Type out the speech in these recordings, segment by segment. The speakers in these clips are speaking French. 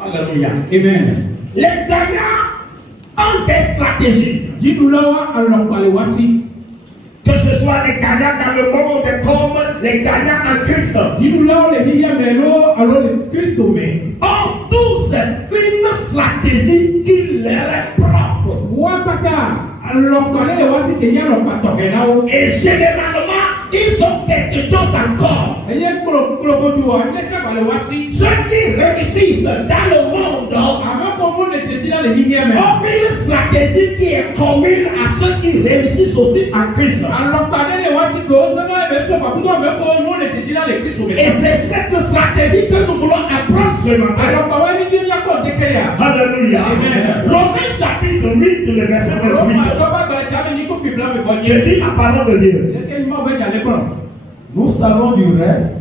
Alléluia. Amen. Les gagnants ont des stratégies. Que ce soit les gagnants dans le monde comme les gagnants en Christ. Ont tous une stratégie qui leur est propre. Et généralement, ils ont quelque chose encore. Ceux qui réussissent dans le monde ont une stratégie qui est commune à ceux qui réussissent aussi en Christ. Et c'est cette stratégie que nous voulons apprendre ce matin. Alléluia. Romains chapitre 8, le verset 28. Je dis la parole de Dieu. Nous savons du reste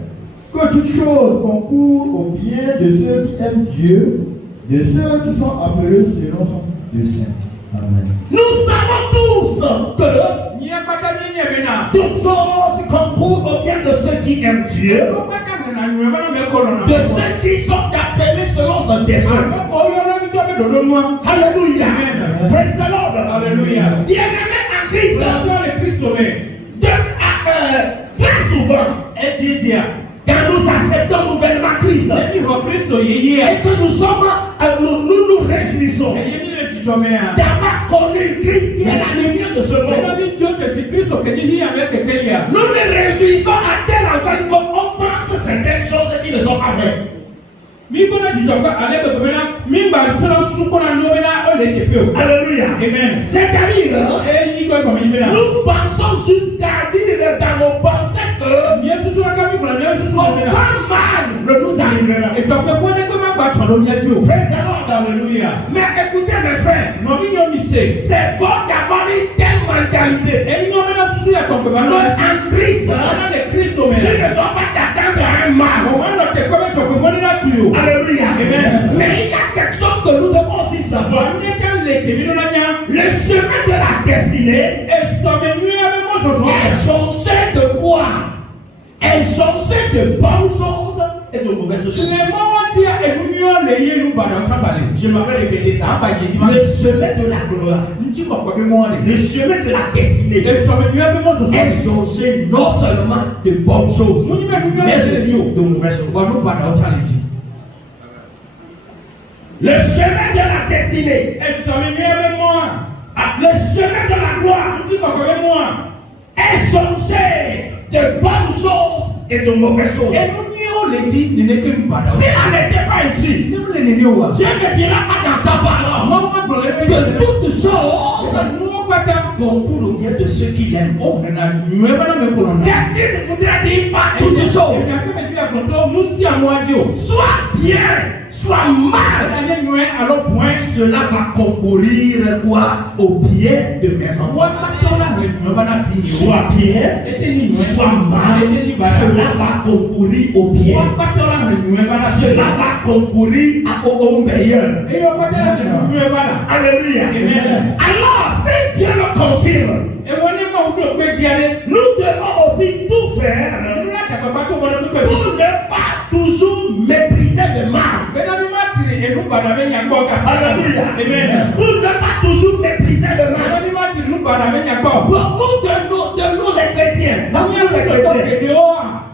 que toutes choses concourent au bien de ceux qui aiment Dieu, de ceux qui sont appelés selon son dessein. Amen. Nous savons tous que toutes choses concourent au bien de ceux qui aiment Dieu, de ceux qui sont appelés selon son dessein. Alléluia. Praise the Lord. Alléluia. Bien-aimés en Christ, très souvent, quand nous acceptons nouvellement Christ et que nous sommes, nous réjouissons d'avoir connu Christ qui est la lumière de ce monde. Nous nous réjouissons à telle enseigne qu'on pense certaines choses qui ne sont pas vraies. Alléluia. Amen. C'est-à-dire, nous pensons jusqu'à dire dans nos pensées que aucun mal ne nous arrivera. Praise the Lord. Alléluia. Mais écoutez mes frères, c'est bon d'avoir une telle mentalité. En Christ, je ne dois pas t'attendre à un mal. Alléluia. Amen. Mais il y a quelque chose que nous devons aussi savoir. Le chemin de la destinée est changé de quoi? Est changé de bonnes choses et de mauvaises choses. Je m'avais répété ça. Le chemin de la gloire, le chemin de la destinée est changé non seulement de bonnes choses, mais aussi de mauvaises choses. Le chemin de la destinée, le chemin de la gloire est changé de bonnes choses et de mauvaises choses. Si elle n'était pas ici, Dieu ne dira pas dans sa parole que toutes choses concourent au bien de ceux qui l'aiment. Qu'est-ce qu'il ne voudrait dire par toutes choses? Soit bien, soit mal, cela va concourir quoi? Au bien de mes enfants. Soit bien, soit mal, cela va concourir au bien. Cela va concourir au meilleur. Alléluia. Alors, si Dieu le confirme, nous devons aussi tout faire pour ne pas toujours mépriser le mal. Alléluia. Pour ne pas toujours mépriser le mal. Beaucoup de nous les chrétiens,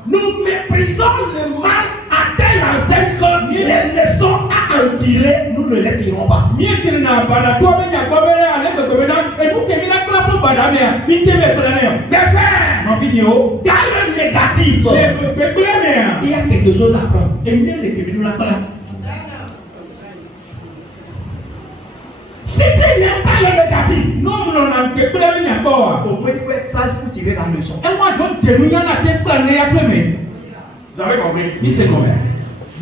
nous méprisons le mal à telle enseigne que les leçons à en tirer, nous ne les tirons pas. Mais frère, dans le négatif, il y a quelque chose à apprendre. Si tu n'aimes pas le négatif, au moins il faut être sage pour tirer la leçon. Vous avez compris?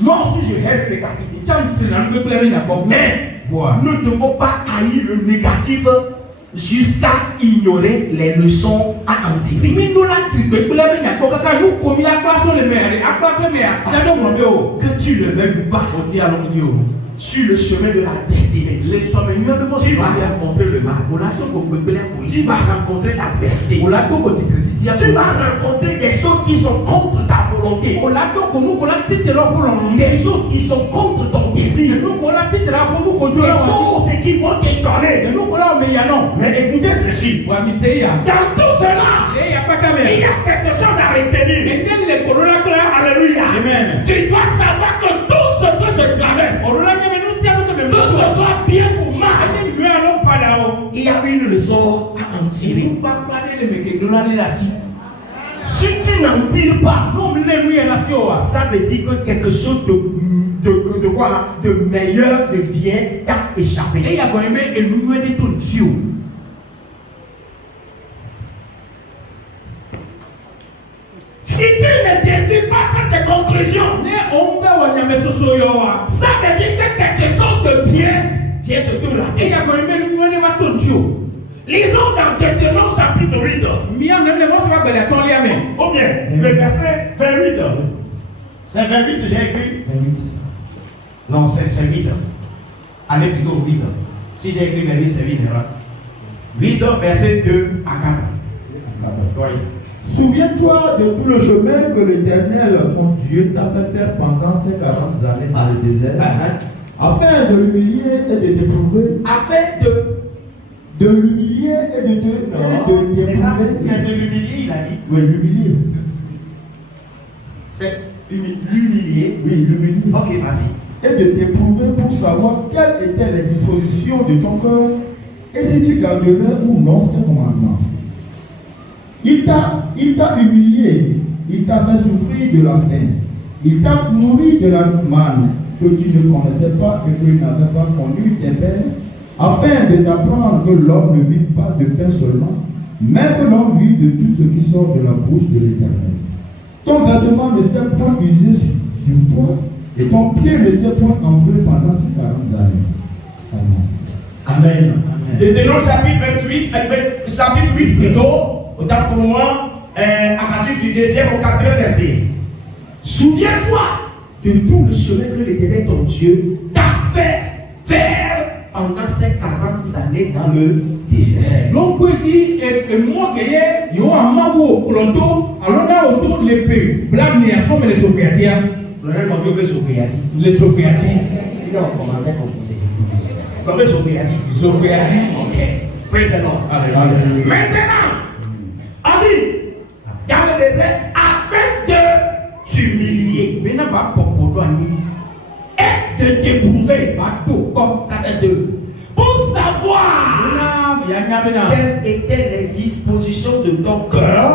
Non, si je hais le négatif, mais nous ne devons pas haïr le négatif jusqu'à ignorer les leçons à en tirer. Que tu le veuilles ou pas, sur le chemin de la destinée. Tu vas rencontrer le mal. Tu vas rencontrer l'adversité. Tu vas rencontrer des choses qui sont contre ta volonté. Des choses qui sont contre ton désir. Des choses qui vont t'étonner. Mais écoutez ceci. Dans tout cela, il y a quelque chose à retenir. Alléluia. Amen. Tu dois savoir que tout ce que je traverse, que ce soit bien ou mal, il y a une leçon à en tirer. Si tu n'en tires pas, ça veut dire que quelque chose de quoi là, de meilleur, de bien t'a échappé. Si tu ne déduis pas cette conclusion, ça veut dire que quelque chose de bien vient de te rater. Lisons dans Deutéronome chapitre 8. Ou bien, le verset 28. C'est 28, j'ai écrit 28. Non, c'est 8. Allez plutôt 8. Si j'ai écrit 28, c'est 8 erreur. 8, verset 2 à 4. Oui. Souviens-toi de tout le chemin que l'Éternel, ton Dieu, t'a fait faire pendant ces 40 années dans le désert, afin de l'humilier et de t'éprouver. Afin de l'humilier et de t'éprouver. C'est ça, c'est de l'humilier, il a dit. Oui, l'humilier. C'est l'humilier. Oui, l'humilier. Ok, vas-y. Et de t'éprouver pour savoir quelles étaient les dispositions de ton cœur et si tu garderais ou non ces commandements. Il t'a humilié, il t'a fait souffrir de la faim, il t'a nourri de la manne que tu ne connaissais pas et que tu n'avais pas connu tes pères, afin de t'apprendre que l'homme ne vit pas de pain seulement, mais que l'homme vit de tout ce qui sort de la bouche de l'Éternel. Ton vêtement ne s'est point usé sur toi, et ton pied ne s'est point enflé pendant ces 40 années. Amen. Amen. Deutéronome chapitre 28, chapitre 8 plutôt. Autant pour moi, à partir du 2e au 4e verset. Souviens-toi de tout le chemin que l'Éternel ton Dieu t'a fait faire pendant ces 40 années dans le désert. Donc, il dit, et moi qui ai, il y a un mamou au clodo, alors là, autour de l'épée, blague, il y a somme les Socratia. Les Socratia. Non, comment est-ce qu'on faisait? Les Socratia. Ok. Praise the Lord. Alléluia. Maintenant, on dit, dans le désert, afin de t'humilier et de t'éprouver, ça fait 2. Pour savoir quelles étaient les dispositions de ton cœur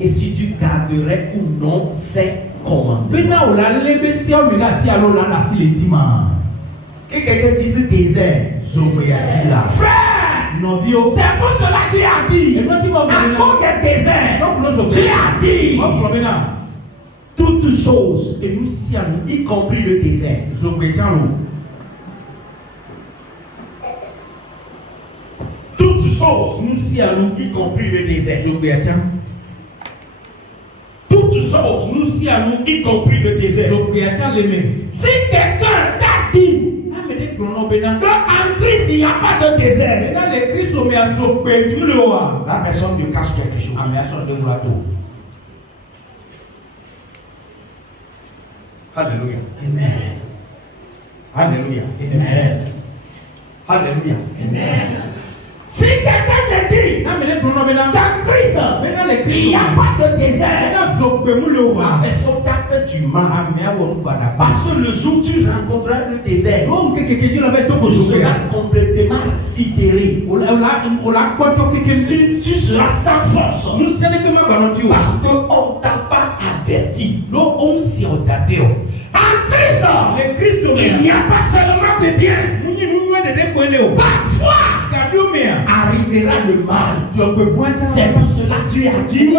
et si tu garderais ou non ces commandements. Que quelqu'un dise désert, frère, c'est pour cela que tu as dit, à cause des déserts, tu as dit toutes choses, y compris le désert. Toutes choses, y compris le désert. Toutes choses, y compris le désert. Si quelqu'un t'a dit qu'en Christ il n'y a pas de désert, la personne te cache quelque chose. Alléluia. Amen. Alléluia. Amen. Alléluia. Amen. Si quelqu'un te dit qu'en Christ il n'y a pas de désert, la personne t'a fait du mal. Parce que le jour où tu rencontreras le désert, tu seras complètement sidéré. Tu seras sans force. Parce qu'on ne t'a pas averti. En Christ, il n'y a pas seulement de bien. Parfois, arrivera le mal. C'est pour cela que tu as dit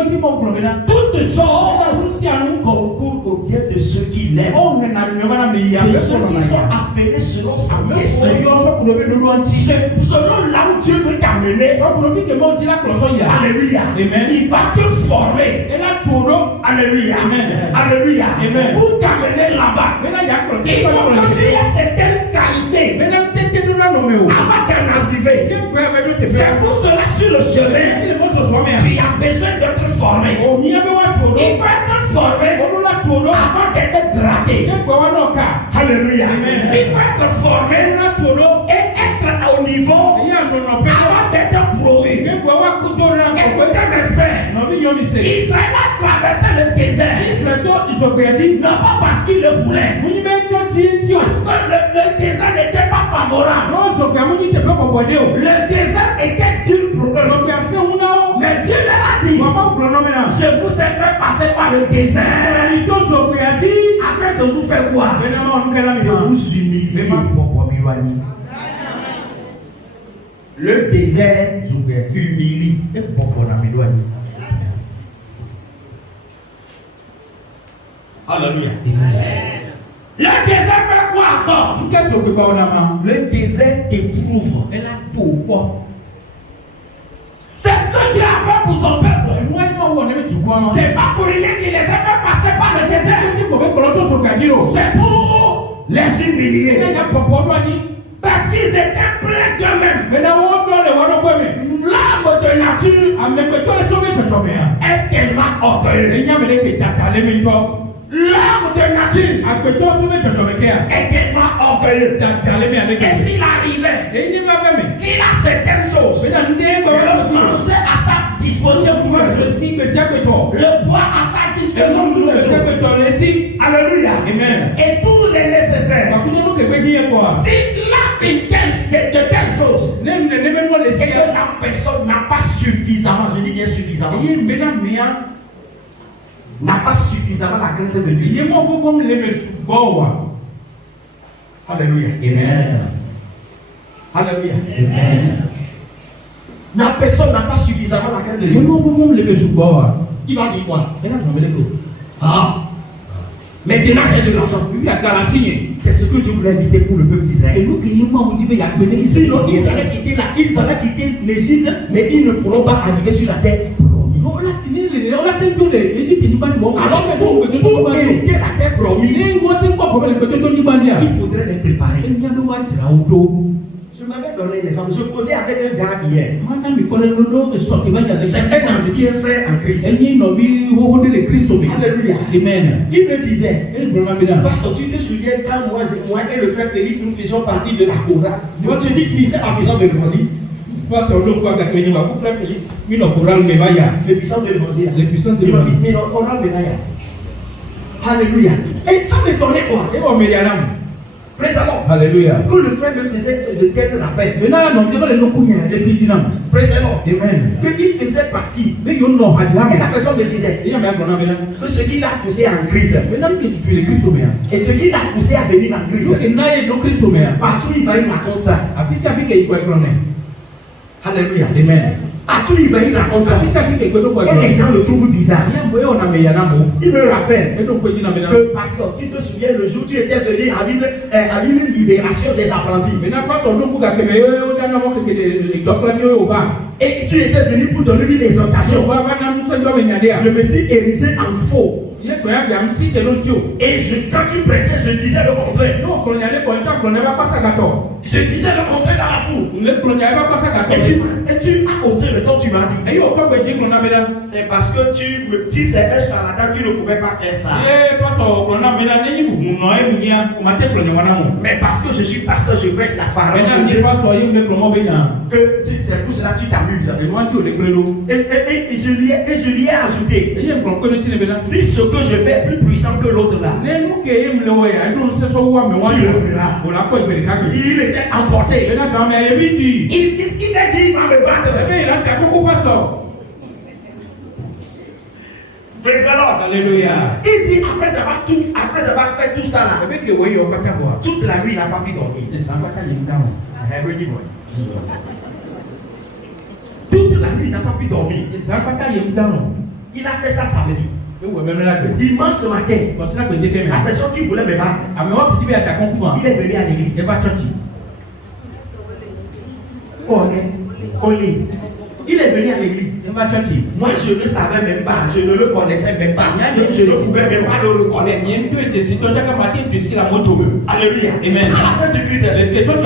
toutes choses concourent au bien de ceux qui l'aiment, de ceux qui sont appelés selon sa dessein. C'est selon là où Dieu veut t'amener. Alléluia. Amen. Il va te former. Alléluia. Amen. Alléluia. Amen. Pour t'amener là-bas. Il faut que tu aies certaines qualités avant d'en arriver. C'est pour cela sur le chemin, tu as besoin d'être formé. Il faut être formé avant d'être gradé. Alléluia. Il faut être formé et être au niveau avant d'être promu. Écoutez mes frères, Israël a traversé le désert. Non pas parce qu'il le voulait. Parce que le désert n'était pas favorable. Le désert était dur pour eux. Mais Dieu leur a dit, je vous ai fait passer par le désert afin de vous faire voir, de vous humilier. Le désert humilie. Alléluia. Le désert fait quoi encore? Le désert éprouve. C'est ce que Dieu a fait pour son peuple. C'est pas pour rien qu'il les a fait passer par le désert. C'est pour les humilier. Parce qu'ils étaient pleins d'eux-mêmes. L'âme de nature est tellement orgueilleuse. L'âme de nature est tellement orgueilleuse. Et s'il arrivait qu'il a certaines choses, le manger à sa disposition, le boire à sa disposition, alléluia, Amen. et tout les nécessaires. S'il a une de telles choses, et que la personne n'a pas suffisamment, je dis bien suffisamment, n'a pas suffisamment la crainte de Dieu. Alléluia. Amen. Alléluia. Amen. La personne n'a pas suffisamment la crainte de Dieu. Il va dire quoi? Ah, maintenant j'ai de l'argent. C'est ce que Dieu voulait éviter pour le peuple d'Israël. Sinon, ils allaient quitter l'Égypte, mais ils ne pourront pas arriver sur la terre. Alors pour hériter la terre promise, il faudrait les préparer. Je m'avais donné l'exemple. Je causais avec un gars hier. C'est un ancien frère en Christ. Alléluia. Amen. Il me disait, parce que tu te souviens quand moi et le frère Félix nous faisions partie de la chorale. Moi je dis que c'est la puissance de l'évangile. Les puissances de l'évangile. Les puissances de l'évangile. Mais chorale de Maya. Alléluia. Et ça m'étonnait quoi? Praise the Lord. Alléluia. Que le frère me faisait de tels rappels. Praise the Lord. Amen. Qu'il faisait partie. Et la personne me disait que ce qui l'a poussé en crise et ce qui l'a poussé à venir en crise, partout il va y raconter ça. Alléluia. Amen. Partout il va y raconter ça. Et les gens le trouvent bizarre. Il me rappelle que pasteur, tu te souviens le jour où tu étais venu à une libération des apprentis. Et tu étais venu pour donner une exhortation. Je me suis érigé en faux. Et quand tu pressais, je disais le contraire. Je disais le contraire dans la foule. Et tu as ôté le temps, tu m'as dit. C'est parce que tu me dis c'est un charlatan qui ne pouvait pas faire ça. Mais parce que je suis pasteur, je prêche la parole. C'est pour cela que tu t'amuses. Et je lui ai ajouté. Si ce que je fais est plus puissant que l'autre là, tu le feras. Il était emporté. Il s'est dit il va me battre. Praise the Lord. Alléluia. Il dit après avoir fait tout ça là, toute la nuit il n'a pas pu dormir. Toute la nuit il n'a pas pu dormir. Il a fait ça samedi. Dimanche matin, la personne qui voulait me battre, il est venu à l'église. collé. Il est venu à l'église. Moi, je ne savais même pas, je ne le connaissais même pas. Donc, je ne pouvais même pas le reconnaître. Alléluia. Amen. À la fin du culte, la personne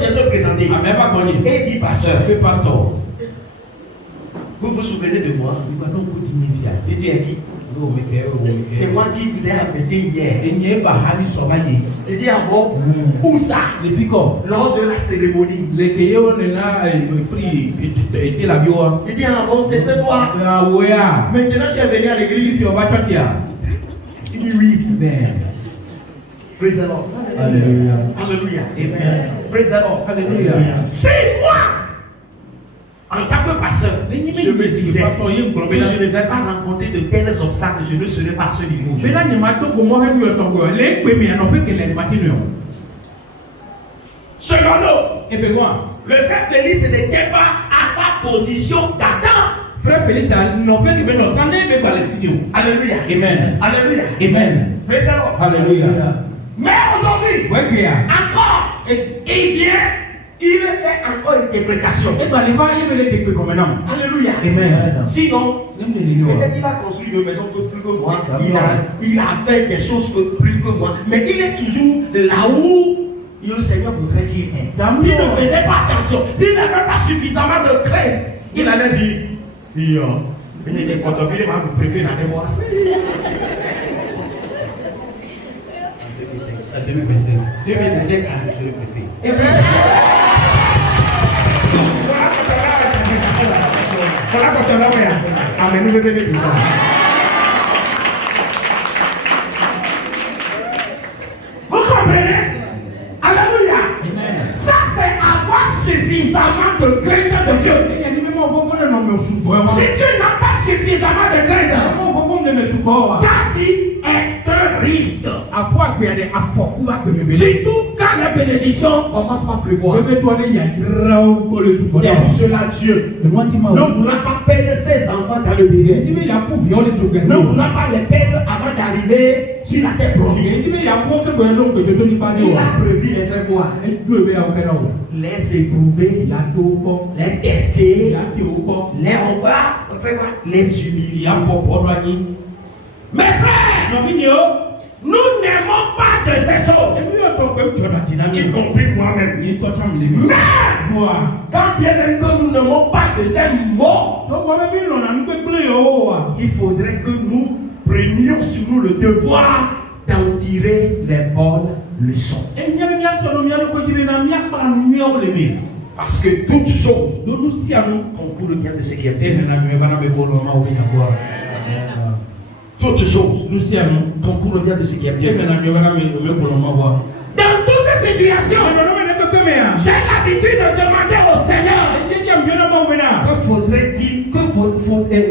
vient se présenter et dit, pasteur, vous vous souvenez de moi? Il dit à qui? C'est moi qui vous ai appelé hier. Il dit, ah bon? Où ça? Lors de la cérémonie. Il dit, ah bon, c'était toi. Maintenant tu es venu à l'église. Il dit oui. Praise the Lord. Alléluia. Alléluia. Amen. Praise the Lord. Alléluia. C'est moi. En tant que pasteur, je me disais que je ne vais pas rencontrer de tels obstacles, je ne serai pas à ce niveau. Secondo, le frère Félix n'était pas à sa position d'attente. Frère Félix, Alléluia. Amen. Alléluia. Amen. Praise the Lord. Alléluia. Mais aujourd'hui, encore, il vient. Il fait encore une interprétation. Alléluia. Amen. Sinon, peut-être qu'il a construit une maison plus que moi. Il a fait des choses plus que moi. Mais il est toujours là où le Seigneur voudrait qu'il est. S'il ne faisait pas attention, s'il n'avait pas suffisamment de crainte, il allait dire, il était content, il m'a préféré dans les mois. 2025, je le préfère. Vous comprenez? Alléluia. Ça c'est avoir suffisamment de crainte de Dieu. Si tu n'as pas suffisamment de crainte, ta vie est un risque. Surtout quand la bénédiction commence par pleuvoir. C'est pour cela Dieu ne voulait pas perdre ses enfants dans le désert. Ne voulait pas les perdre avant d'arriver sur la terre promise. Il a prévu les faire quoi? Les éprouver, les tester, les repas, les humilier. Mes frères, nous n'aimons pas de ces choses, y compris moi-même. Mais quand bien même que nous n'aimons pas de ces mots, il faudrait que nous prenions sur nous le devoir d'en tirer les bonnes leçons. Parce que toutes choses concourent bien de ce qui est bien. Toutes choses concourent bien de ce qui est bien. Dans toutes les situations, j'ai l'habitude de demander au Seigneur, que faudrait-il,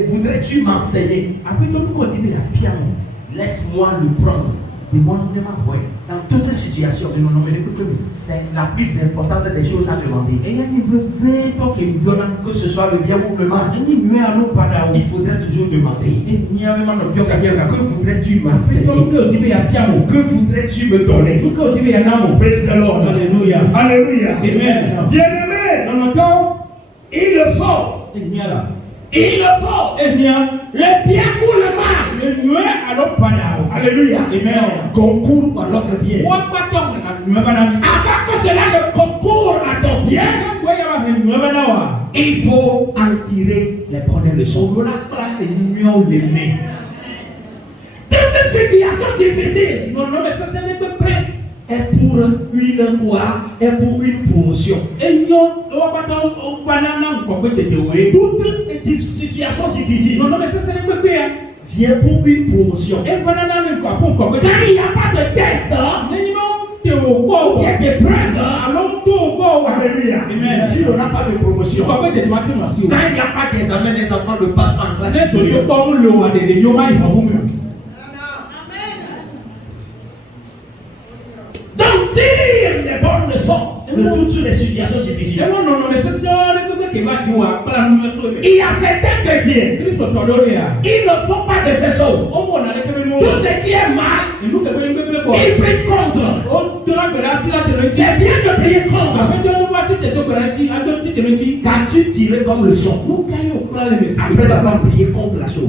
voudrais-tu m'enseigner? Laisse-moi le prendre. Dans toutes les situations, c'est la plus importante des choses à demander. Que ce soit le bien ou le mal, il faudrait toujours demander. Que voudrais-tu m'enseigner? Que voudrais-tu me donner? Praise the Lord. Alléluia. Alléluia. Amen. Bien-aimé, il le faut. Il le faut. Le bien ou le mal. Alléluia. Concourt à notre bien. Avant que cela ne concourt à ton bien, il faut en tirer les bonnes leçons. Dans des situations difficiles, est pour une quoi? Est pour une promotion. Toute situation difficile vient pour une promotion. Quand il n'y a pas de test, ou bien d'épreuve, alléluia, tu n'auras pas de promotion. Quand il n'y a pas d'examen, les enfants ne passent pas en classe. Donc tire les bonnes leçons de toutes les situations difficiles. Il y a certains chrétiens, ils ne font pas de ces choses. Tout ce qui est mal, ils prient contre. C'est bien de prier contre. Qu'as-tu tiré comme leçon après avoir prié contre la chose?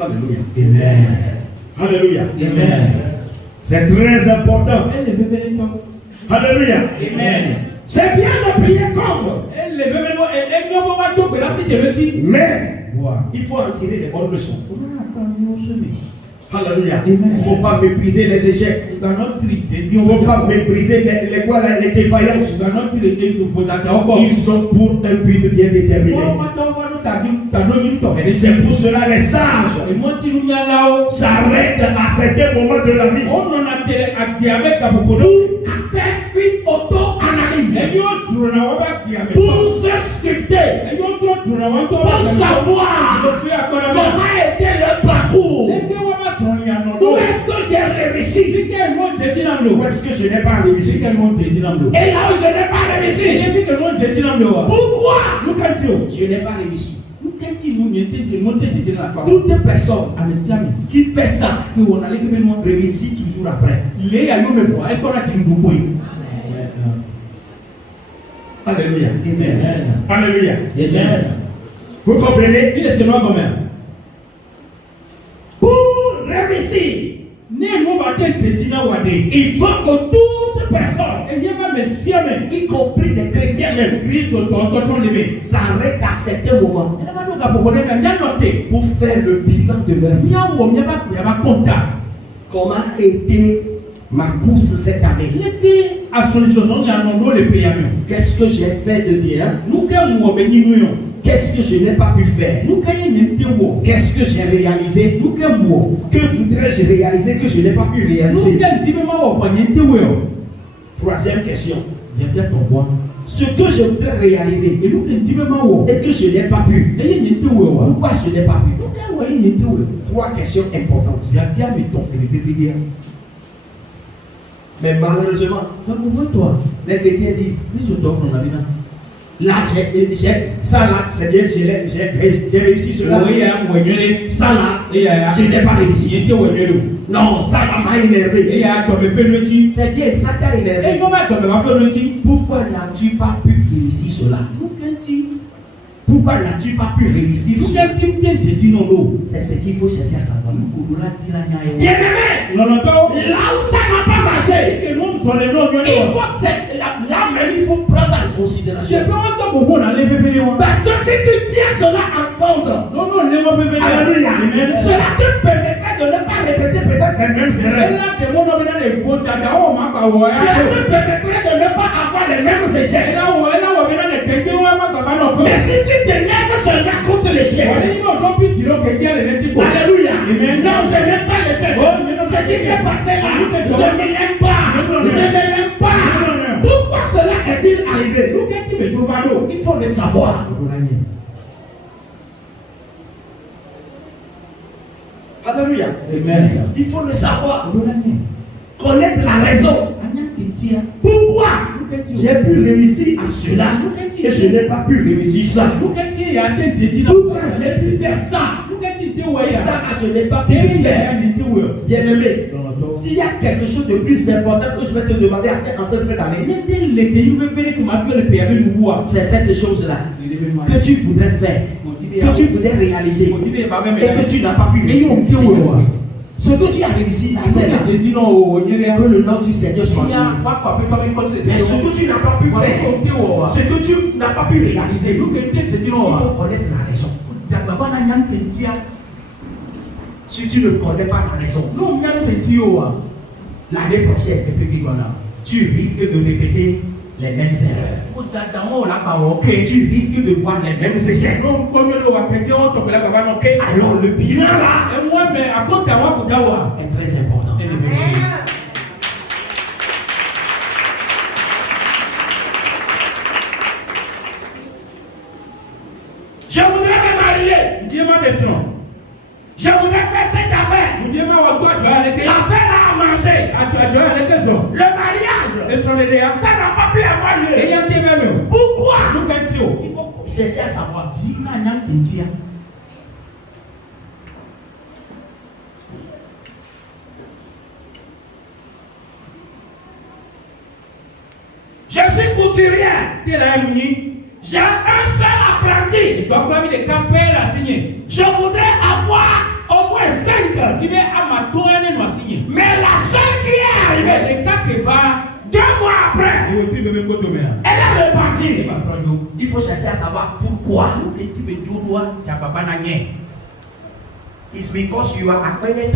Alléluia. Amen. Alléluia. Amen. C'est très important. Alléluia. Amen. C'est bien de prier contre. Mais il faut en tirer les bonnes leçons. Alléluia. Il ne faut pas mépriser les échecs. Il ne faut pas mépriser les défaillances. Ils sont pour un but bien déterminé. C'est pour cela les sages s'arrêtent à certains moments de la vie pour faire une auto-analyse, pour se sculpter, pour savoir comment était le parcours. Où est-ce que j'ai réussi? Où est-ce que je n'ai pas réussi? Et là où je n'ai pas réussi, pourquoi je n'ai pas réussi? Toute personne qui fait ça réussit toujours après. Alléluia. Amen. Alléluia. Amen. Vous comprenez? Pour réussir, il faut que toute personne, y compris les chrétiens même, s'arrête à certains moments pour faire le bilan de leur vie. Comment a été ma course cette année? Qu'est-ce que j'ai fait de bien? Qu'est-ce que je n'ai pas pu faire? Qu'est-ce que j'ai réalisé? Que voudrais-je réaliser que je n'ai pas pu réaliser? Troisième question. Ce que je voudrais réaliser et que je n'ai pas pu. Pourquoi je n'ai pas pu? Trois questions importantes. Mais malheureusement, les chrétiens disent là, ça là, c'est bien, j'ai réussi cela. Ça là, je n'ai pas réussi. Non, ça là m'a énervé. C'est bien, ça t'a énervé. Pourquoi n'as-tu pas pu réussir cela? Pourquoi n'as-tu pas pu réussir cela? C'est ce qu'il faut chercher à savoir. Bien aimé, là où ça n'a pas marché, il faut que c'est là même il faut prendre en considération. Parce que si tu tiens cela en compte, alléluia, cela te permettra de ne pas répéter peut-être les mêmes erreurs. Cela te permettra de ne pas avoir les mêmes échecs. Mais si tu t'énerves seulement contre l'échec, alléluia, non, je n'aime pas l'échec. Ce qui s'est passé là, je ne l'aime pas. Je ne l'aime pas. Pourquoi cela est-il arrivé? Il faut le savoir. Alléluia. Amen. Il faut le savoir. Connaître la raison. Pourquoi j'ai pu réussir à cela et je n'ai pas pu réussir ça? Pourquoi j'ai pu faire ça et ça je n'ai pas pu faire? Bien aimé, s'il y a quelque chose de plus important que je vais te demander à faire en cette fin d'année, c'est cette chose-là que tu voudrais faire, que tu voudrais réaliser et que tu n'as pas pu réaliser. Ce que tu as réussi à faire là, que le nom du Seigneur soit loué. Mais ce que tu n'as pas pu faire, ce que tu n'as pas pu réaliser, il faut connaître la raison. Si tu ne connais pas la raison, l'année prochaine, tu risques de répéter les mêmes erreurs. Tu risques de voir les mêmes échecs. Alors le bilan là est très important. Je voudrais me marier. Je voudrais faire cette affaire. L'affaire là commencé, le mariage, ça n'a pas pu avoir lieu. Pourquoi? Il faut chercher à savoir. Je suis couturier. J'ai un seul apprenti. Je voudrais avoir au moins 5. Mais la seule qui est arrivée, 2 mois après, elle est repartie. Il faut chercher à savoir pourquoi. It's because you are acquainted.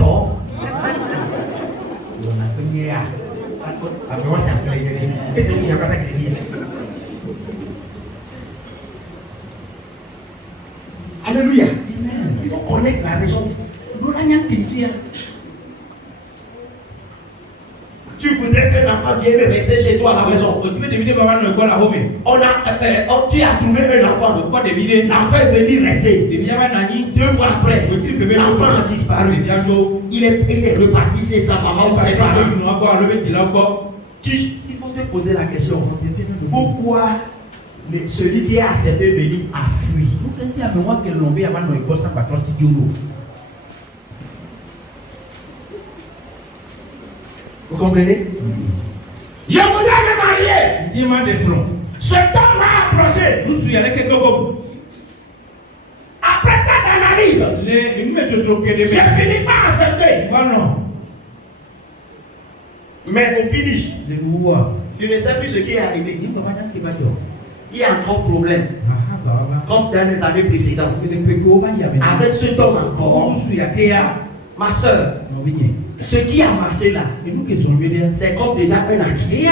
Alléluia. Il faut connaître la raison. Tu voudrais que l'enfant vienne rester chez toi à la maison. Tu as trouvé un enfant. L'enfant est venu rester. 2 mois après, l'enfant a disparu. Il est reparti chez sa maman ou ses parents. Il faut te poser la question. Pourquoi celui qui a accepté de venir a fui? Vous comprenez? Je voudrais me marier. Cet homme m'a approché. Après tant d'analyse, j'ai fini par accepter. Mais au finish, tu ne sais plus ce qui est arrivé. Il y a encore problème. Comme dans les années précédentes. Avec ce homme encore, ma soeur, ce qui a marché là, c'est comme déjà un acquis.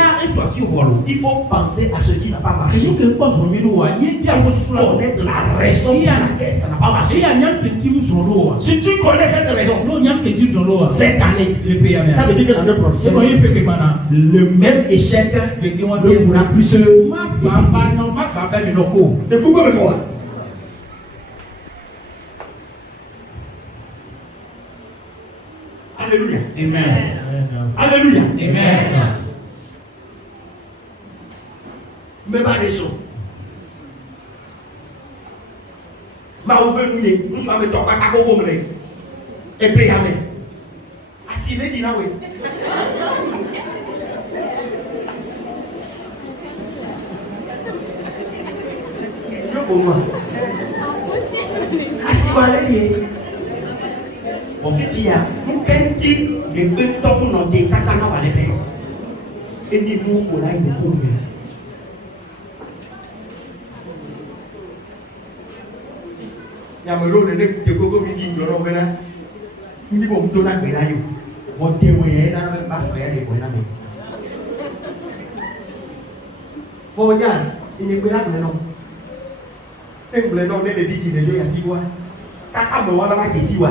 Il faut penser à ce qui n'a pas marché. Il faut connaître la raison pour laquelle ça n'a pas marché. Si tu connais cette raison, cette année, ça veut dire que l'année prochaine, le même échec ne pourra plus se répéter. De pourquoi me faire? Alléluia. Amen. Alléluia. Amen. Mais pas des sons. Ma ouvrier, nous sommes avec toi, pas comme les. Et puis, amen. Assis, dit là, oui. Non, pour moi. Assis, allez, mon fils, nous kenti les deux tomes dans des takana va les payer. Et dit nous au live de tout. Yamero ne de gogo midi ngoro bena. Ni bo mto na bena yo. Mo tewe na me pass ya de bona me. Bonya, ni bena no. Engle no ne le biji ne yo ya biwa. Kaka mo wana ma kesi wa.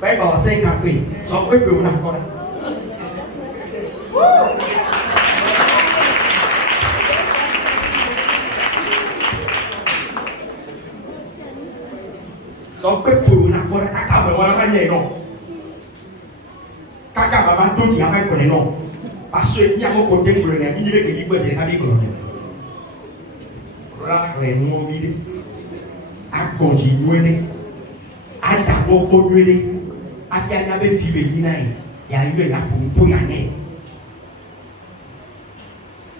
Phải bỏ xe cà phê, so với biểu nào con. So với biểu nào con, các cặp mà nó nhảy nó, các cặp mà tôi chỉ hay của này nó, parce que nhà có con tên của này, như vậy cái gì bây giờ ta đi của này, ra này mua đi đi, à còn gì nuôi đi. Adabo konwele ati anabe fibe dinai ya yue ya punto ya ne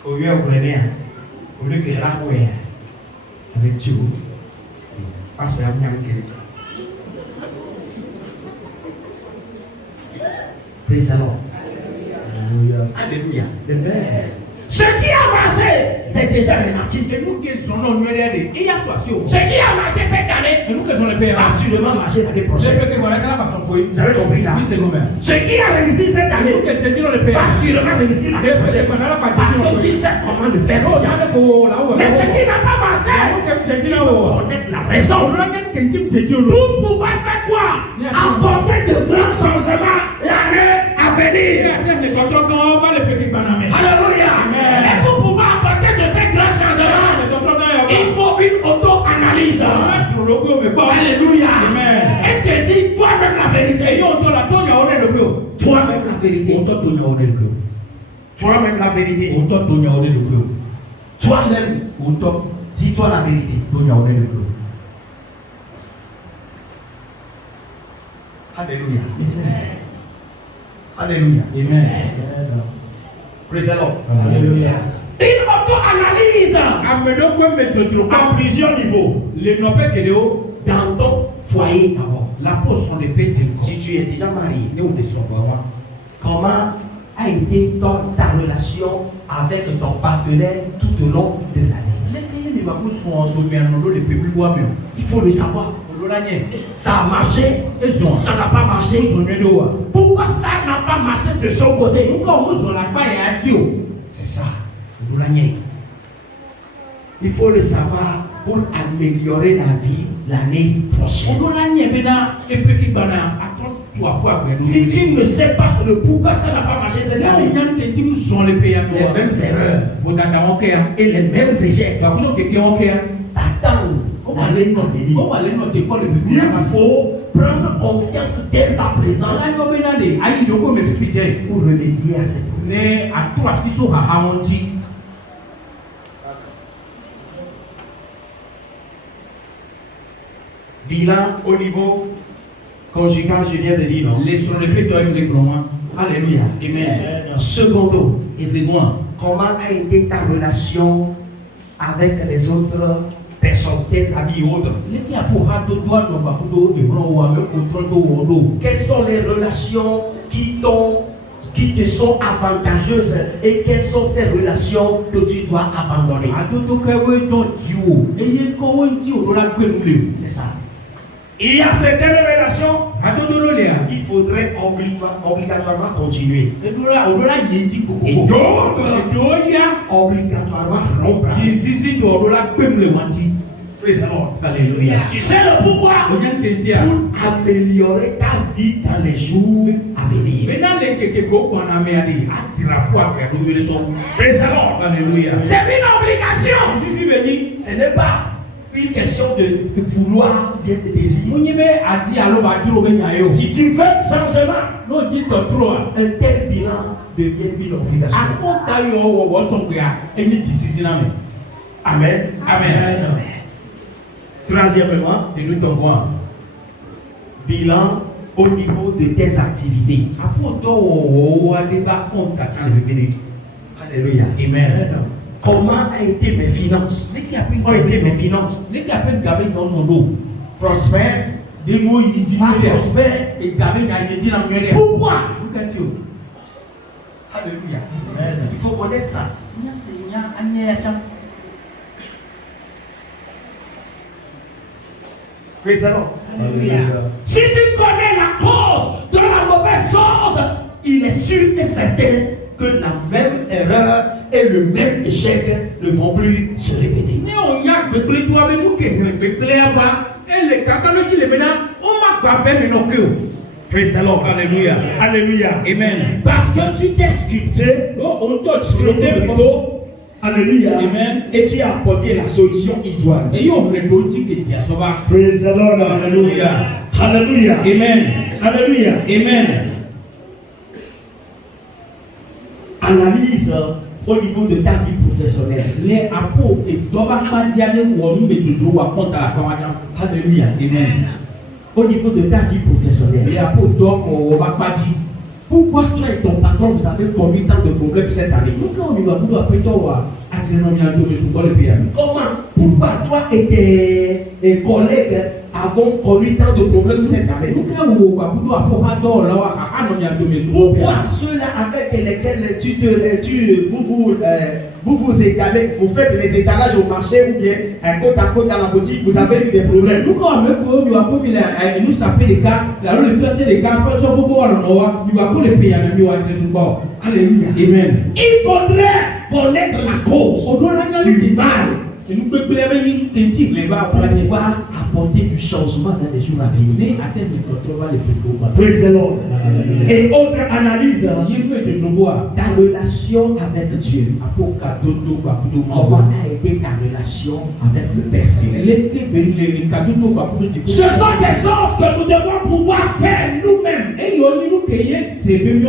oye okulenia ole ke la ko ya avec tu parce que amnya ngere praise the Lord. Alléluia. Amen. Ce qui a marché, c'est déjà remarqué. Et nous qui sommes en nuée d'aide, il y a soissio. Ce qui a marché cette année, et nous qui sommes les pères, assurément marché l'année prochaine. Vous avez compris ça? Ce qui a réussi cette année, assurément réussi l'année prochaine. Parce que tu sais comment le faire déjà. Mais ce qui n'a pas marché, il faut connaître la raison. Pour pouvoir faire quoi? Apporter de grands changements l'année à venir. Alléluia. Et pour pouvoir apporter de ces grands changements, il faut une auto-analyse. Alléluia. Et te dis toi-même la vérité. vérité. Toi-même la vérité. Toi-même, dis-toi la vérité. Alléluia. Alléluia. Amen. Praise the Lord. Alléluia. Une auto-analyse à plusieurs niveaux. Dans ton foyer d'abord. Si tu es déjà marié, comment a été ta relation avec ton partenaire tout au long de l'année? Il faut le savoir. Ça a marché, ça n'a pas marché. Pourquoi ça n'a pas marché de son côté? C'est ça. Il faut le savoir pour améliorer la vie l'année prochaine. Si tu ne sais pas le pourquoi ça n'a pas marché cette année, les mêmes erreurs et les mêmes échecs t'attendent d'aller il faut prendre conscience dès à présent pour remédier à cette problème. Bilan au niveau conjugal, je viens de dire non. Alléluia. Amen. Secondo, comment a été ta relation avec les autres personnes, tes amis ou autres? Quelles sont les relations qui te sont avantageuses et quelles sont ces relations que tu dois abandonner? C'est ça. Il y a certaines relations, il faudrait obligatoirement continuer. Et d'autres, obligatoirement rompre. Alléluia. Tu sais le pourquoi? Pour améliorer ta vie dans les jours à venir. C'est une obligation. Ce n'est pas une question de vouloir bien te désirer. Si tu veux changement, un tel bilan devient une obligation. Amen. Amen. Troisièmement, bilan au niveau de tes activités. Alléluia. Amen. Comment a été mes finances? Comment ont été mes finances? Prospère. Pas prospère. Pourquoi? Alléluia. Il faut connaître ça. Praise the Lord. Si tu connais la cause de la mauvaise chose, il est sûr et certain que la même erreur et le même échec ne vont plus se répéter. Praise the Lord. Alléluia. Alléluia. Amen. Parce que tu t'es sculpté, plutôt. Alléluia. Amen. Et tu as apporté la solution idoine. Praise the Lord. Alléluia. Alléluia. Amen. Alléluia. Amen. Analyse au niveau de ta vie professionnelle. Alléluia. Amen. Au niveau de ta vie professionnelle. Pourquoi toi et ton patron vous avez connu tant de problèmes cette année? Comment? Pourquoi toi et tes collègues avons connu tant de problèmes cette année? Pourquoi ceux-là avec lesquels vous vous étalez, vous faites les étalages au marché ou bien côte à côte dans la boutique, vous avez eu des problèmes? Alléluia. Amen. Il faudrait connaître la cause du mal pouvoir apporter du changement dans les jours à venir. Praise the Lord. Et autre analyse, ta relation avec Dieu. Comment a été ta relation avec le Père Céleste? Ce sont des choses que nous devons pouvoir faire nous-mêmes.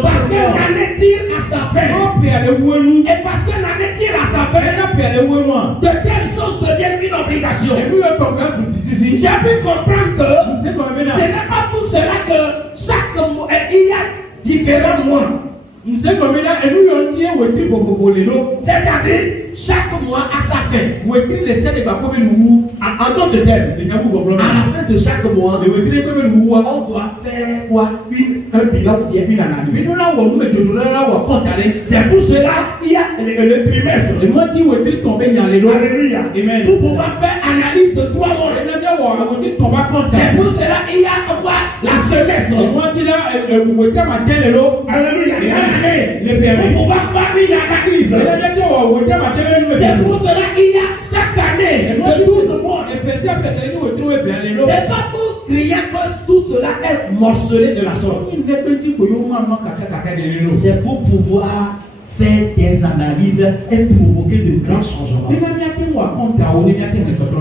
Parce que l'année tire à sa fin. Et parce que l'année tire à sa fin, de telles choses deviennent une obligation. J'ai pu comprendre que ce n'est pas pour cela que chaque mois, il y a différents mois. C'est-à-dire, chaque mois a sa fin. En d'autres termes, à la fin de chaque mois, on doit faire quoi? Un bilan ou bien une analyse. C'est pour cela qu'il y a le trimestre. Alléluia. Pour pouvoir faire analyse de 3 mois. C'est pour cela qu'il y a quoi? La semestre. Alléluia. Pour pouvoir faire une analyse. C'est pour cela qu'il y a chaque année de 12 mois. C'est pas pour crier que tout cela est morcelé de la sorte. C'est pour pouvoir faire des analyses et provoquer de grands changements.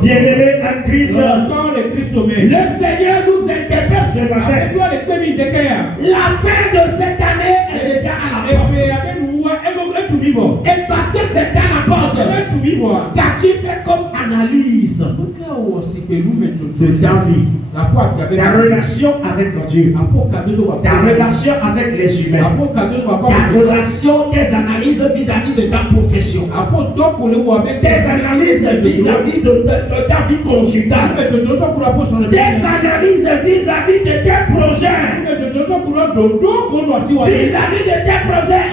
Bien-aimés en Christ, le Seigneur nous interpelle ce matin. La fin de cette année est déjà à la porte. Et parce que c'est à la porte, qu'as-tu fait comme analyse de ta vie, ta relation avec Dieu, ta relation avec les humains, ta relation, tes analyses vis-à-vis de ta profession, tes analyses vis-à-vis de ta vie conjugale, tes analyses vis-à-vis de tes projets, vis-à-vis de tes projets.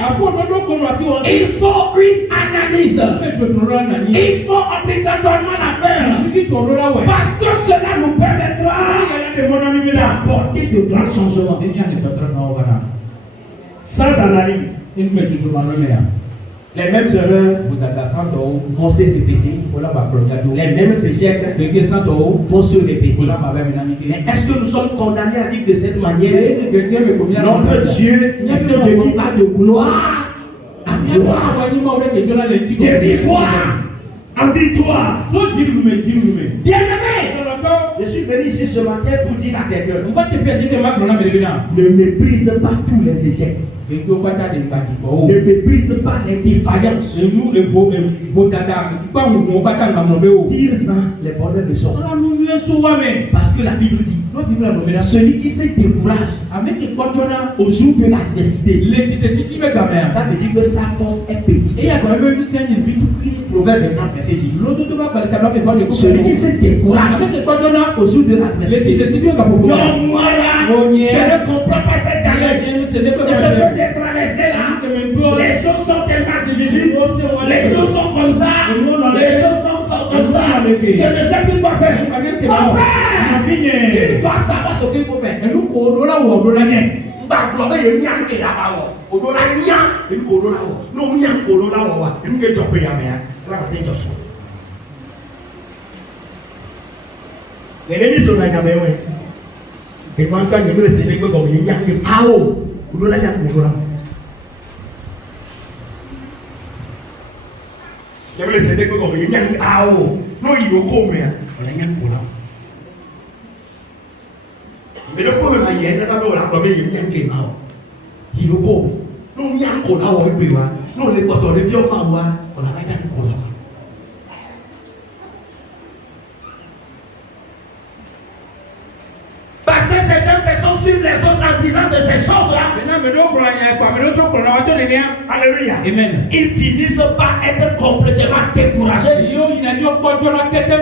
Il faut une analyse. Il faut obligatoirement la faire. Parce que cela nous permettra d'apporter de grands changements. Sans analyse, les mêmes erreurs vont se répéter. Les mêmes échecs vont se répéter. Mais est-ce que nous sommes condamnés à vivre de cette manière? Notre Dieu est un Dieu qui va de gloire à gloire, de victoire en victoire. Bien-aimé, je suis venu ici ce matin pour dire à quelqu'un: ne méprise pas tous les échecs. Ne méprise pas les défaillances. Tire-en les bonnes leçons. Parce que la Bible dit: celui qui se décourage au jour de l'adversité, ça veut dire que sa force est petite. Proverbe 24, verset 10. Celui qui se décourage au jour de l'adversité. Non, voilà, je ne comprends pas cette année. Et ce que j'ai traversé là, les choses sont tellement difficiles. Les choses sont comme ça. Les choses sont comme ça. Je ne sais plus quoi faire. Mon frère, tu dois savoir ce qu'il faut faire. Parce que certaines personnes suivent les autres en disant de ces choses-là. Alléluia. Amen. Ils finissent par être complètement découragés.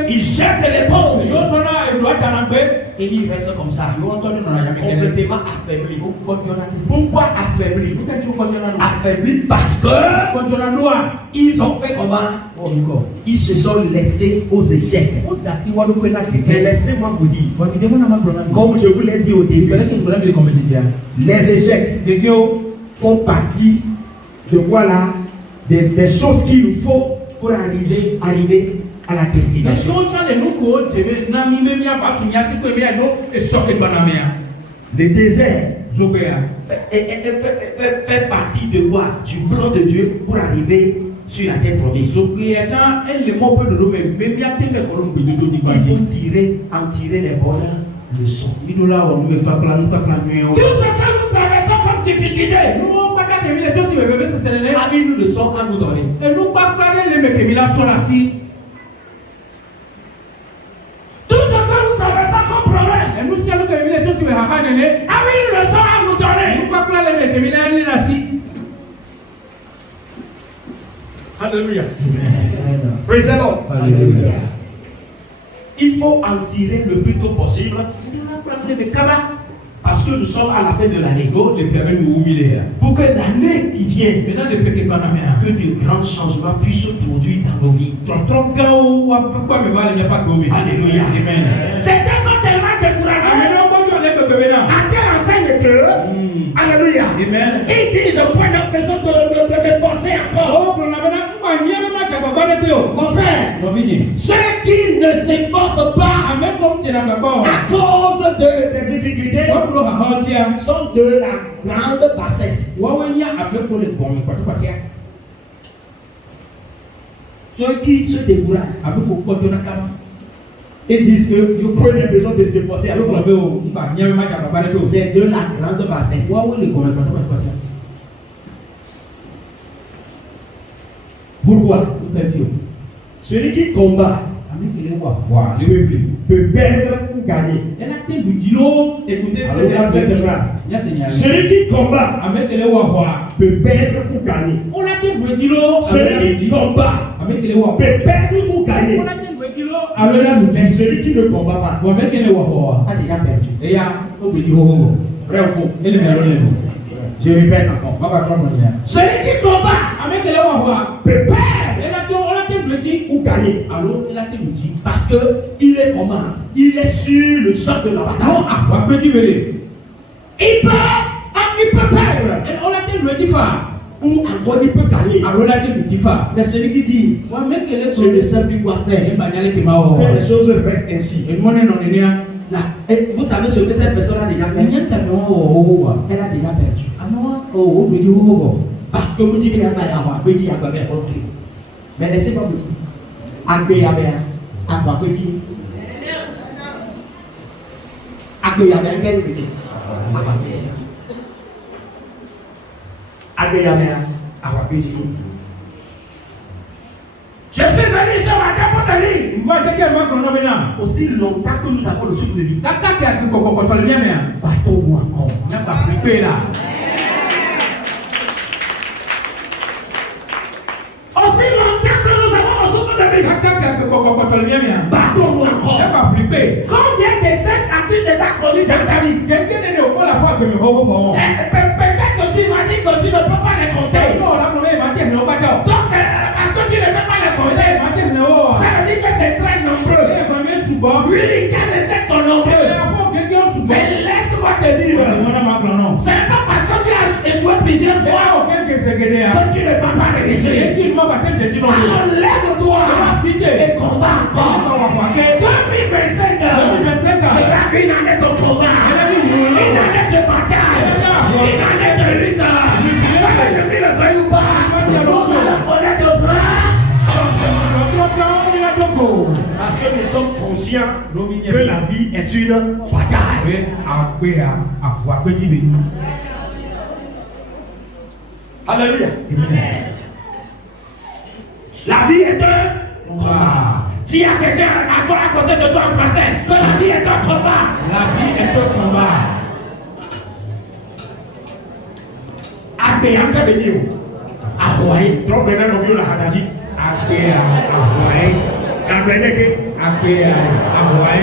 Ils jettent l'éponge. Et ils restent comme ça, complètement affaiblis. Pourquoi affaiblis? Affaiblis parce que ils ont fait comment? Ils se sont laissés aux échecs. Mais laissez-moi vous dire, comme je vous l'ai dit au début, les échecs font partie de voilà des choses qu'il nous faut pour arriver à la destination. Le désert fait partie de quoi? Du plan de Dieu pour arriver sur la terre promise. Il faut en tirer les bonnes leçons. Tout ce que nous traversons comme difficulté, amis, nous le sommes à nous donner. Tout ce que nous traversons comme problème, amis, nous le sommes à nous donner. Alléluia. Praise the Lord. Alléluia. Il faut en tirer le plus tôt possible. Parce que nous sommes à la fin de l'année. Pour que l'année qui vient, que de grands changements puissent se produire dans nos vies. Alléluia. Certains sont tellement découragés. À quelle enseigne que, alléluia, ils disent, point de besoin de me forcer encore. Mon frère, ceux qui ne s'efforcent pas à cause des difficultés sont de la grande bassesse. Ceux qui se découragent et disent que vous prenez besoin de s'efforcer, c'est de la grande bassesse. Pourquoi? Celui qui combat peut perdre ou gagner. Écoutez cette phrase. Celui qui combat peut perdre ou gagner. Celui qui combat peut perdre ou gagner. Mais celui qui ne combat pas a déjà perdu. Vrai ou faux? Je répète encore. Celui qui combat peut perdre ou gagner. Parce que il est comment? Il est sur le champ de la bataille. Il peut perdre. Ou encore il peut gagner. Mais celui qui dit je ne sais plus quoi faire, que les choses restent ainsi. Là, et vous savez ce que cette personne a déjà fait? Elle a déjà perdu. Parce que vous dites qu'il y a un petit mais laissez-moi vous dire. Je suis venu ce matin pour te dire, aussi longtemps que nous avons le souffle de vie, battons-nous encore. Aussi longtemps que nous avons le souffle de vie, battons-nous encore. Combien de sectes as-tu déjà connu dans ta vie? Peut-être que tu m'as dit que tu ne peux pas les compter. Donc, parce que tu ne peux pas les compter, ça veut dire que c'est très nombreux. Oui, car ces sectes sont nombreux. Mais laisse-moi te dire, ce n'est pas parce que tu as échoué plusieurs fois que tu ne vas pas réussir. Alors lève-toi et combat encore. 2025 sera une année de combat, une année de bataille, une année de lutte. L'ennemi ne veuille ou pas, nous allons connaître de bras. Parce que nous sommes conscients que la vie est une bataille. Alléluia. La vie est un combat. S'il y a quelqu'un à côté de toi en français, que la vie est un combat. La vie est un combat. Abeyanka Benio. Ahoy. Trop bien, nous vivons la Hadaji. Ahoy. Abeneke. Ahoy.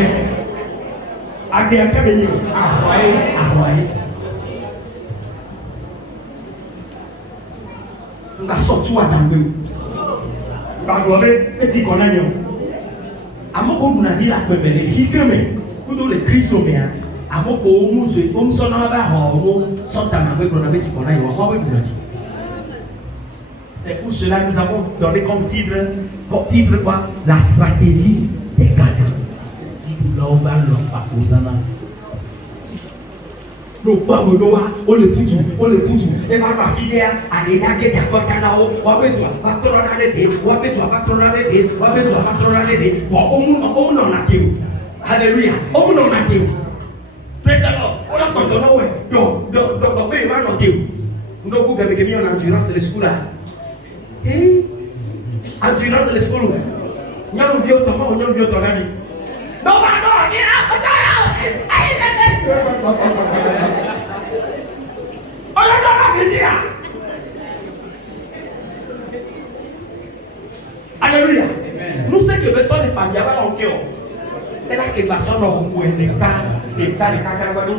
Abeyanka Benio. Ahoy. Nga sorti wa dambe. Nga globé eti konanyo. Amoko bunaji la pemele hikeme. Kudo le Kristo mea. Amoko omuze omsona ba ho sotana be globé eti konanyo. Ho be bunaji. C'est pour cela que nous avons donné comme titre Portible quoi? La stratégie des gagnants. Le Pamodoa, on le foutu. Et va ma fille à l'état qui a côté là haut, on va toi, va trop l'année, on va trop l'année, pour on en a dit. Alléluia, on en a dit. Praise the Lord. On a pas de ouais. Donc, il va en dire. On doit vous gagner mieux en endurance les schools là. Endurance les schools. On a oublié ton nom, on a oublié ton ami. Non, alléluia. Nous sommes que besoin de famille avant l'enquête. Elle a que besoin de des cas de cacahuètes.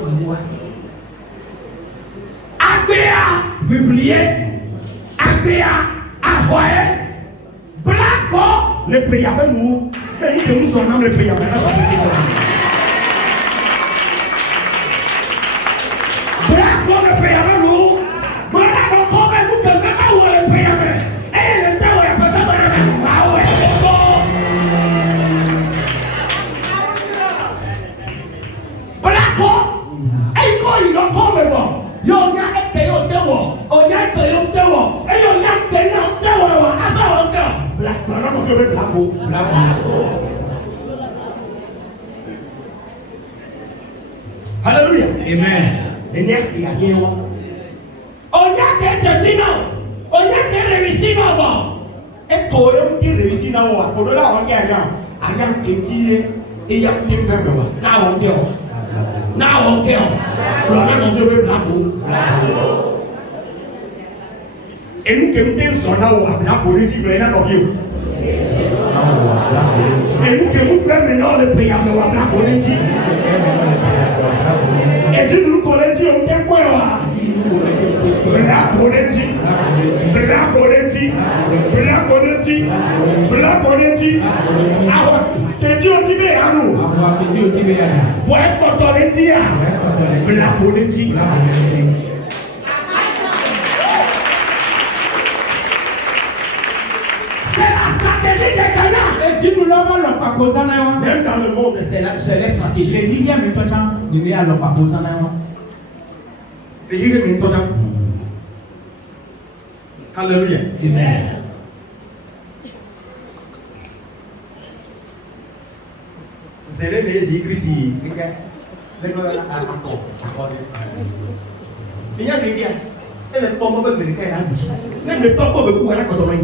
Abéa, Biblié, Abéa, Ahoye, Blanco, le pays avec nous. Mais nous nous sommes le pays avec nous. Blanco, le pays avec nous. Voilà, on commence à nous que même où le pays avec nous. Et le temps où il y a pas de Blanco, et quand il en tombe, il y a un qui est au dévot, il y a un qui est au dévot, et il y a un qui est au dévot, à ça on tient. Blanco, non, je veux Blanco. Alléluia. Amen. Il n'y a rien. On y a qui est dit non, on y a qui réussit non. Et toi, on qui réussit non, on doit la regarder. On y a qui dit, et il y a qui fait le roi. Là on tient. Now on tell. Brother don't feel black. Et nous qui nous sommes là où la politique est là dans you. Et nous qui nous prenons maintenant le prière de la politique. Et si nous connaissons on tient quoi là? La politique. Que Dieu dit bien à nous. Pour être politique. La politique. C'est la stratégie des gagnants. Et dis nous l'avons le pacosan. Même dans le monde, c'est la stratégie. Les milliers de temps, il y a le pacosan. Les milliers de temps. Alléluia. Amen. C'est le Jésus-Christ qui il y a des gens, et le pommeau de l'Américain est là. Même le pommeau de Kouara Kodomai.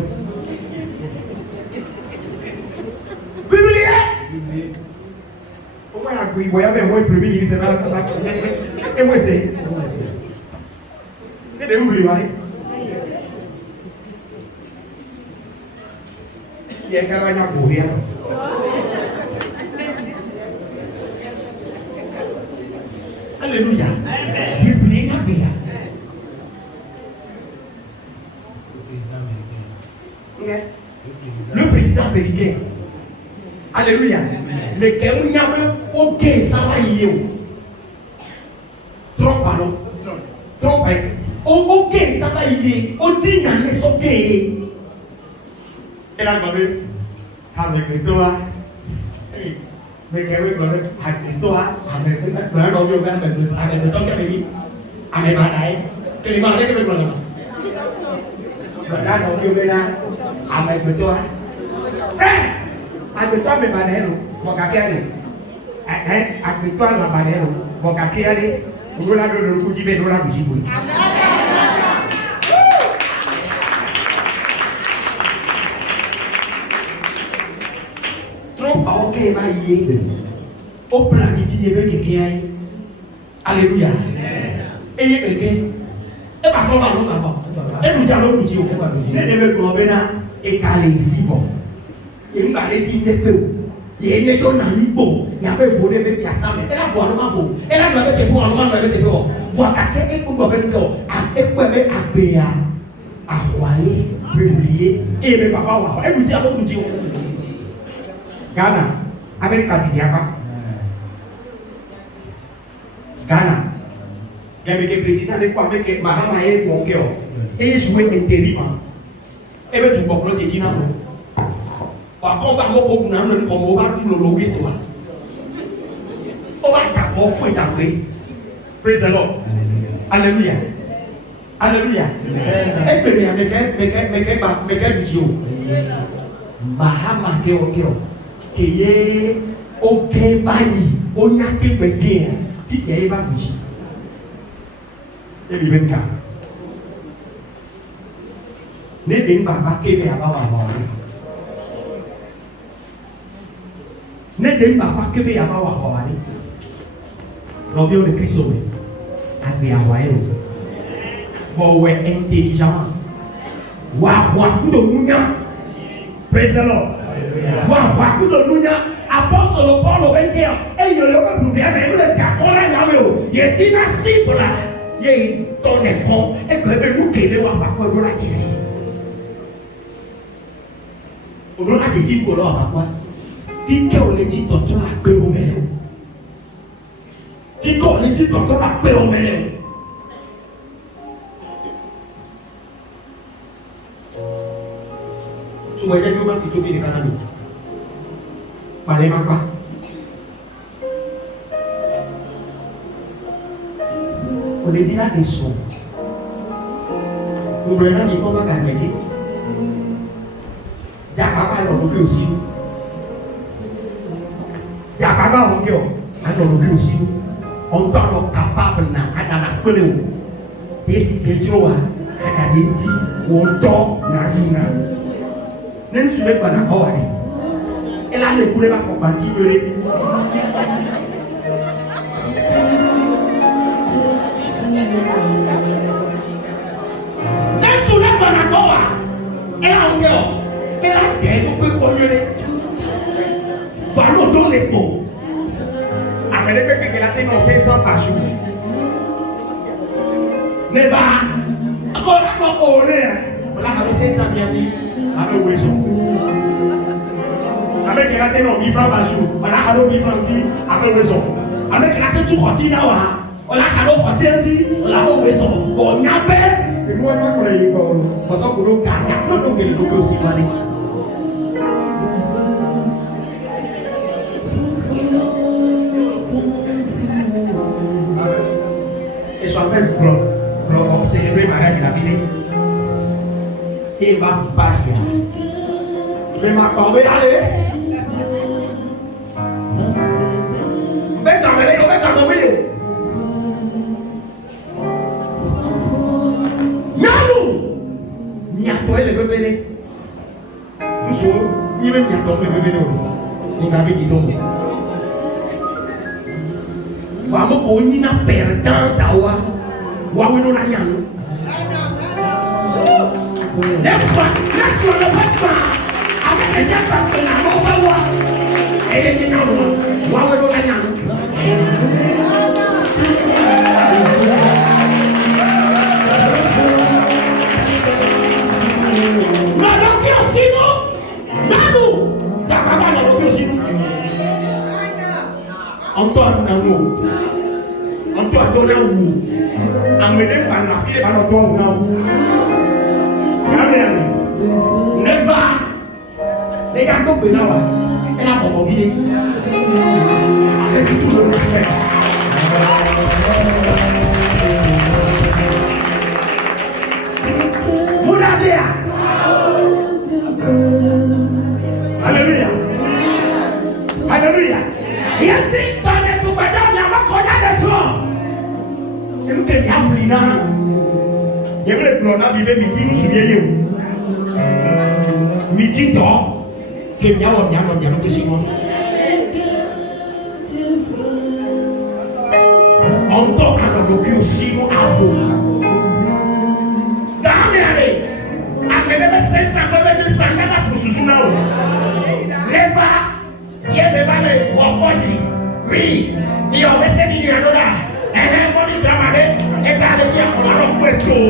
Biblié. Au moins, il y a un premier ministre. Et moi, c'est. Et de m'oublier. Il y a un caractère pour rien. Alléluia. Biblié n'a bien. Le président américain. Alléluia. Le Kenya, ok, ça va y aller. Trompe, pardon. Trompe. Ok, ça va y aller. On dit, il y a les ok. Et là, avec toi, mais qu'avec avec toi, avec le temps qu'elle dit, avec ma taille, que les mariés que le là, avec toi, frère, avec toi, mais banane, mon caquet, avec toi, la banane, mon caquet, vous l'avez le coup d'y mettre dans la boutique. Ok, ma yé. Au planifié de quelqu'un. Alléluia. Et quelqu'un. Et pas qu'on va l'autre. Et nous allons nous dire. Les devons tomber là et caler ici bon. Et nous allons dire des peu. Il y a des gens dans l'Ibo. Il y avait volé avec la salle. Et là, voilà, on va voir. Et là, nous avons été pour un moment, nous avons été pour. Voilà, quelqu'un est pour nous avec nous. Et pour nous à Hawaï, publier. Et le papa, et nous disons, nous disons. Ghana, Amérique Titiapa. Ghana, il y avait le président de quoi avec Mahama et Monkeo. Et il jouait intérim. Et bien, tu peux pas te dire non. Par contre, on va praise the Lord. Alléluia. Alléluia. Et puis, mais Dieu. Mahama Keo. Qui est au Kébaï, au Nyaki Pégué, qui est Babuji. Et bien, Benka. Ne đến Baba Kébé à Baba. Ne đến Baba Kébé à Baba. L'environ de Christ sauvé. Adé à Waïro. Bon, ouais, intelligemment. Praise the Lord. Apostole Paul au 21. Et il y a le plus bien, mais le d'accord là, il y a une cible là. Il y a une tonne con. Et que nous qui le voyons pas, on l'a dit. On l'a dit pour l'homme, quoi. Qui qu'on le dit, tonton la paix au milieu. Qui qu'on le dit, tonton la paix au milieu. Tu vois, il y a une autre qui te dit de Canada. Parlez pas. On est dit là des sons. Nous prenons les combats à gagner. Il y a pas de aussi. Il y a pas de aussi. On doit être capable de faire des situations où on a des petits, on doit ne suis pas d'accord. Et là, les poulets vont partir. Ne suis pas d'accord. Et là, on cœur. Et là, on peut conduire. Va l'auto les pots. Après, les pépites qu'elle a tenu 500 par jour. Ne va. Encore là, on est. Là, avec 500 bien dit. Avec Wesson. Avec la tête non, il va par jour. Voilà, alors il va dire avec Wesson. Avec la tête tout continue là. Voilà, alors continue dit, là au Wesson. Bon, n'a pas. Et moi, là, pour les écoles, parce que nous gagnons, donc il doit aussi aller. Et soit fait pour célébrer le mariage de la vie. Et ma page. Mais ma tombe allez. Bête à tomber. Mianou. Miatou elle veut venir. Nous sommes ni même miatou veut venir. Ni n'avait qui tombe. Vamos pour ni na perdant tawa. Wa we no na nyanu. Laisse-moi le vêtement avec les gens qui n'ont pas voir. Et les gens qui n'ont pas voir. Antoine Nango. Antoine Donau. Amenez par la fille par le doigt ou jamais. Never. Les gars comme Benawa. Elle a pas envie. Avec tout le respect. Mouradia. Alléluia. Alléluia. Il y a dit dans les tout bâtiments, il y a ma connaître des soins. Il me dit, il y a il y a le plan à vivre midi, nous souviens. Midi d'or, que il y a un petit monde. On tombe à l'occasion aussi, nous avons. Allez, après 500 francs, il y a la frousse sous là. Leva, il y a des valeurs pour oui, il y a un essai de $1. Et on dit travailler, et quand il vient, on a le poteau.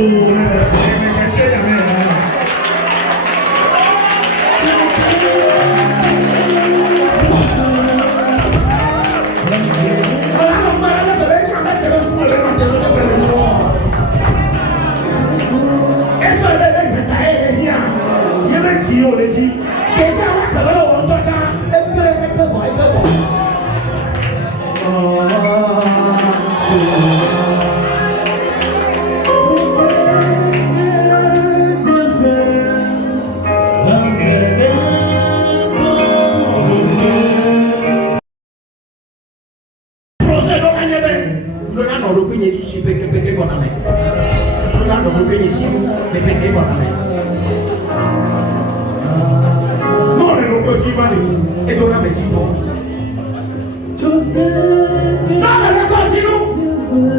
Si on le dit, déjà on va c'est donc un événement. Nous avons le premier ici, pété bon amen. Nous avons le premier ici, pété bon amen. Nous on est le aussi valé. Et nous avons dit bon. Non,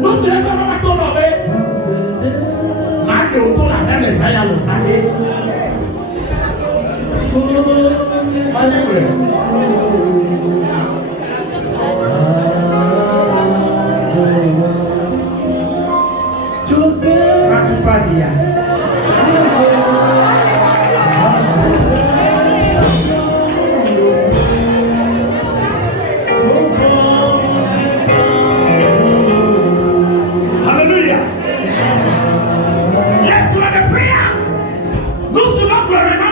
nous sommes comme un bateau mauvais. Malgré tout, la reine de Sayan. Allez. Hallelujah. Let's have a prayer. Nous sommes le même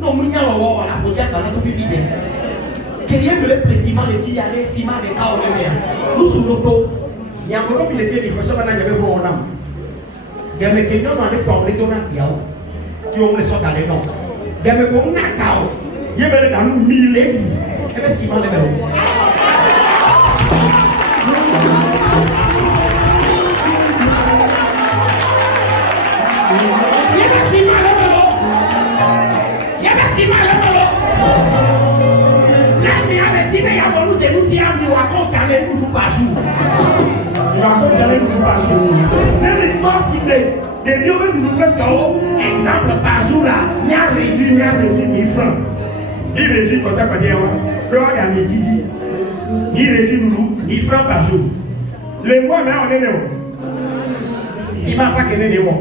non, nous avons la beauté dans notre vie. Qu'il y ait le précisément de qui y a des ciments de cas au même. Nous sommes l'auto. Il y a un peu de filles qui sont dans le bon âme. Il y a des gens dans les temps, les donnants qui ont les sortes dans les noms. Il y a des gens qui il y a des dans le mille et des ciments de vélo. Il y a des ciments de vélo. Si mal là il y a des types qui ont nous accompagner nous par jour. Nous accompagner nous par jour. Les vieux nous mettent exemple par jour là, il a réduit 1000 francs. Il réduit quand tu as dit le roi gagné Didi. Il réduit nous 1000 francs par jour. Les mois là on est là. Si ma pas que les mois.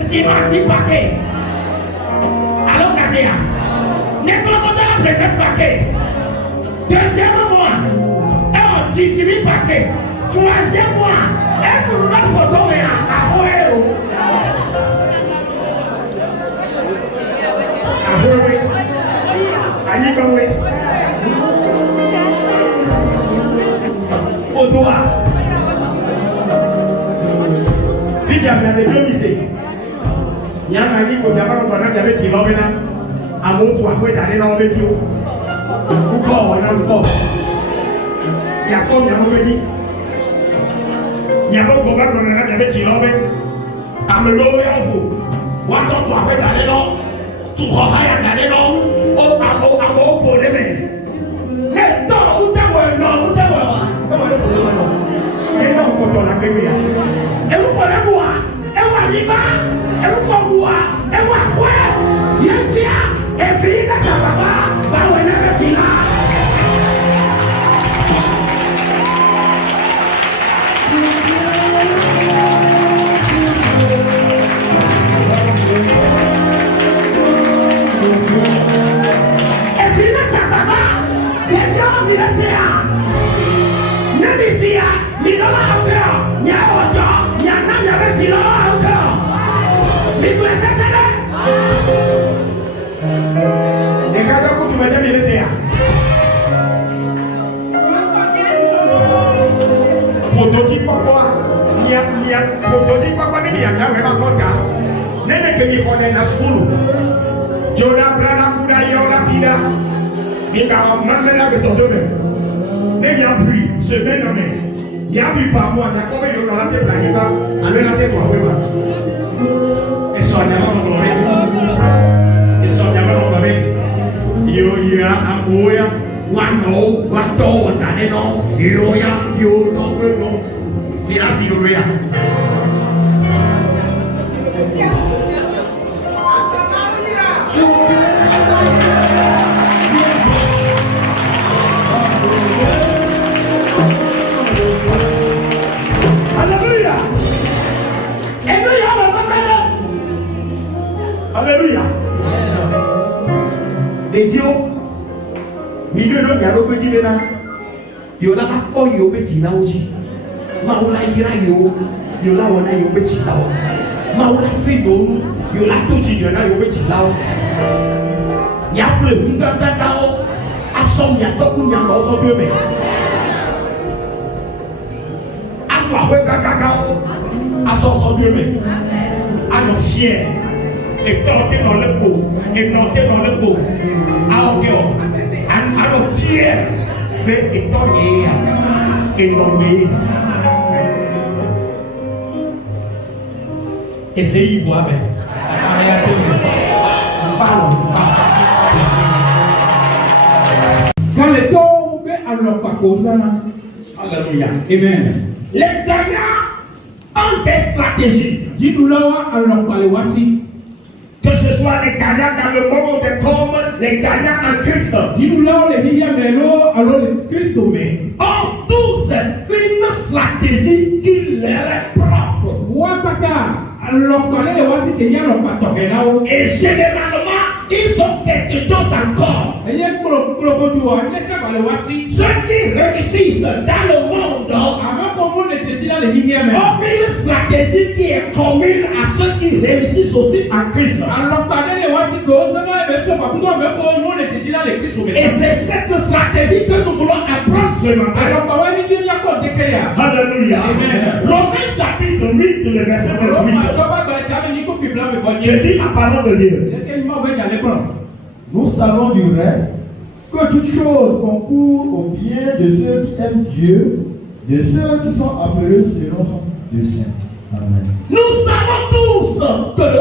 Si parti paquet. Alors Nadia, n'est pas dans la première paquet. Deuxième mois, un 18 000 paquets. Troisième mois, un nous n'a photo mais à Hoéro. À Hoéro. À Nibaoué. Au doigt. Viviane, il y a des deux lycées. Il y a un ami qui a un petit peu de à mon toit, il y a des noms de vie. Ou corps, on a le corps. Il y a comme il y a un petit. Il y a un combat qu'on a un petit peu à me lever en vous. Ou à ton toit, il y a des noms. Tout le monde a des noms. Au fond, les mains. Mais non, où t'es où t'es et non, on donne la bébé. Et vous prenez moi. Et vous arrivez. Et vous prenez moi. Et vous croyez. Il y a un tia. Et puis il y a un papa. Bah, on est un petit là. Et puis il y a un papa. Les gens, ils le savent. Nebisia, Minola encore, Nyaoto, Nyana, Nyabetino encore. Mibou SSD. Les gars, quand tu vas dire, il est Motoji papa, Motoji papa ni mianga, wema konga. Nene kemi kone na skulu. Jona brada kuda yola kida. Mika mamela betodome. Mais bien plus, semaine en main. Il y a plus par mois, il y a combien de gens qui ont la guitare, avec la tête ou avec la et son amant dans le et son amant dans le yo ya amoya, wano, wato, watane no, yo ya, yo no, no, mira si yo ya. Alléluia. Les dieux, milieu de l'autre, petit bénin. Yo la pas yo petit là aussi. Maoula ira yo la on a yo petit là. Maoula fait yo la tout petit là yo petit là. Ya plus un kakao. Assom ya toku nya no so peu mais. A toi ouais kakao. À son Dieu, mais à nos fiers. Et planter dans le pot. Et planter dans le pot. À nos fiers. Mais étant et non essayez de boire, quand les tombent alors pas cause Alléluia. Amen. Les gagnants ont des stratégies. Dis-nous là alors pas les voici. Que ce soit les gagnants dans le monde comme les gagnants en Christ. Dis-nous là les riamelo alors les Christ mais ont tous une stratégie qui leur est propre. Alors pas les voici que n'y a pas toqué là. Et généralement ils ont quelque chose encore. Ceux qui réussissent dans le monde ont une stratégie qui est commune à ceux qui réussissent aussi en Christ. Et c'est cette stratégie que nous voulons apprendre ce matin. Alléluia. Romains chapitre 8, le verset 28. Je dis la parole de Dieu. Nous savons du reste que toutes choses concourent au bien de ceux qui aiment Dieu, de ceux qui sont appelés selon son dessein. Amen. Nous savons tous que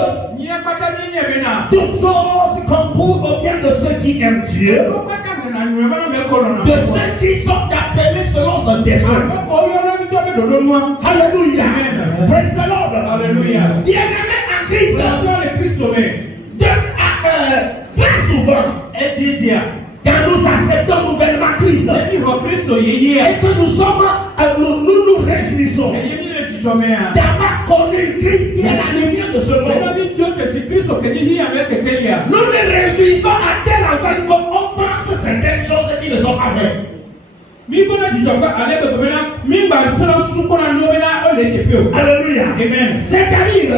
toutes choses concourent au bien de ceux qui aiment Dieu, de ceux qui sont appelés selon son dessein. Alléluia. Praise the Lord. Alléluia. Bien-aimés en Christ, très souvent, quand nous acceptons nouvellement Christ et que nous sommes, nous réjouissons d'avoir connu Christ qui est la lumière de ce monde. Nous nous réjouissons à telle enseigne qu'on pense certaines choses qui ne sont pas vraies. Alléluia. Amen. C'est-à-dire,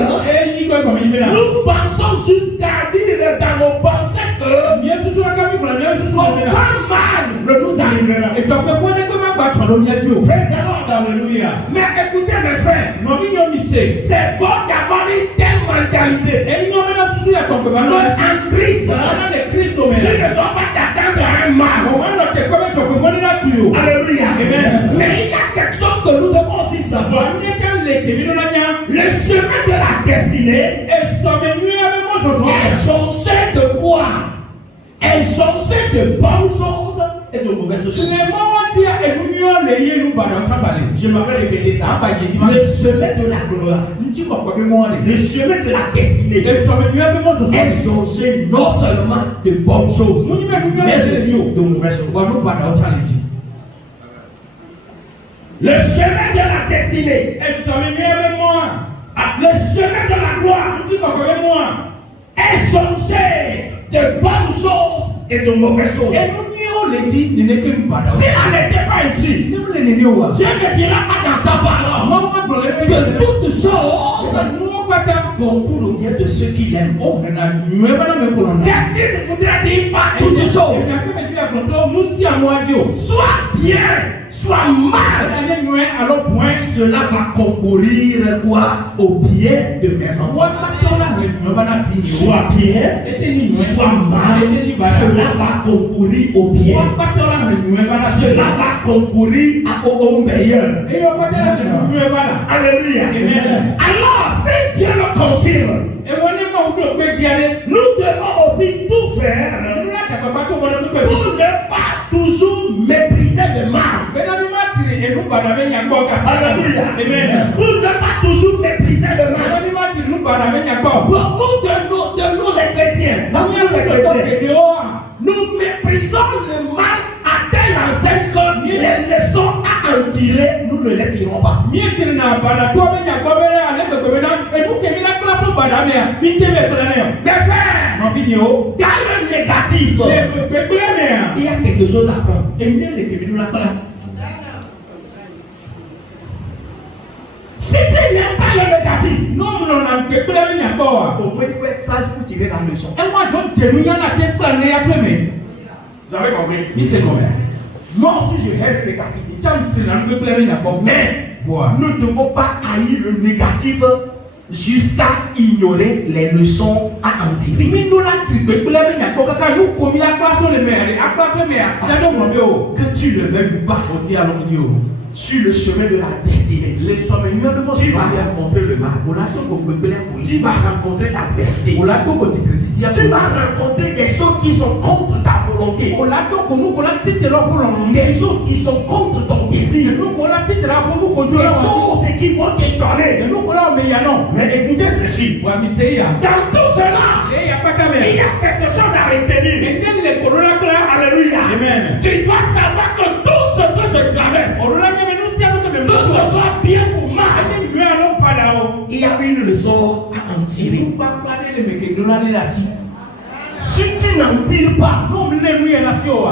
nous pensons jusqu'à dire dans nos pensées que aucun mal ne nous arrivera. Praise the Lord. Alléluia. Mais écoutez mes frères, c'est bon d'avoir une telle mentalité. En Christ, je ne dois pas t'attendre à un mal. Alléluia. Amen. Mais il y a quelque chose que nous devons aussi savoir. Le chemin de la destinée est changé de quoi? Est changé de bonnes choses et de mauvaises choses. Je m'avais répété ça. Le chemin de la gloire, le chemin de la destinée est changé non seulement de bonnes choses, mais aussi de mauvaises choses. Le chemin de la destinée, le chemin de la gloire est changé de bonnes choses et de mauvaises choses. Si elle n'était pas ici, Dieu ne dira pas dans sa parole que toutes choses concourent au bien de ceux qui l'aiment. Qu'est-ce qu'il voudrait dire par toutes choses? Soit bien, soit mal, cela va concourir quoi? Au bien de mes enfants. Soit bien, soit mal, cela va concourir au bien. Cela va concourir au meilleur. Alléluia. Alors, si Dieu le confirme, nous devons aussi tout faire pour ne pas toujours mépriser le mal. Alléluia. Pour ne pas toujours mépriser le mal. Beaucoup de nous les chrétiens, nous méprisons le mal à telle enseigne que les leçons à en tirer, nous ne les tirons pas. Mes frères, dans le négatif, il y a quelque chose à apprendre. Si tu n'aimes pas le négatif, au moins il faut être sage pour tirer la leçon. Vous avez compris? Moi aussi je hais le négatif. Mais Nous ne devons pas haïr le négatif jusqu'à ignorer les leçons à en tirer. Que tu le veuilles ou pas, sur le chemin de la destinée, tu vas rencontrer le mal, tu vas rencontrer l'adversité, tu vas rencontrer des choses qui sont contre ta volonté, des choses qui sont contre ton désir, des choses qui vont t'étonner. Mais écoutez ceci, dans tout cela, il y a quelque chose à retenir. Alléluia. Amen. Tu dois savoir que tout ce que je traverse, que ce soit bien ou mal, il y a une leçon à en tirer. Si tu n'en tires pas,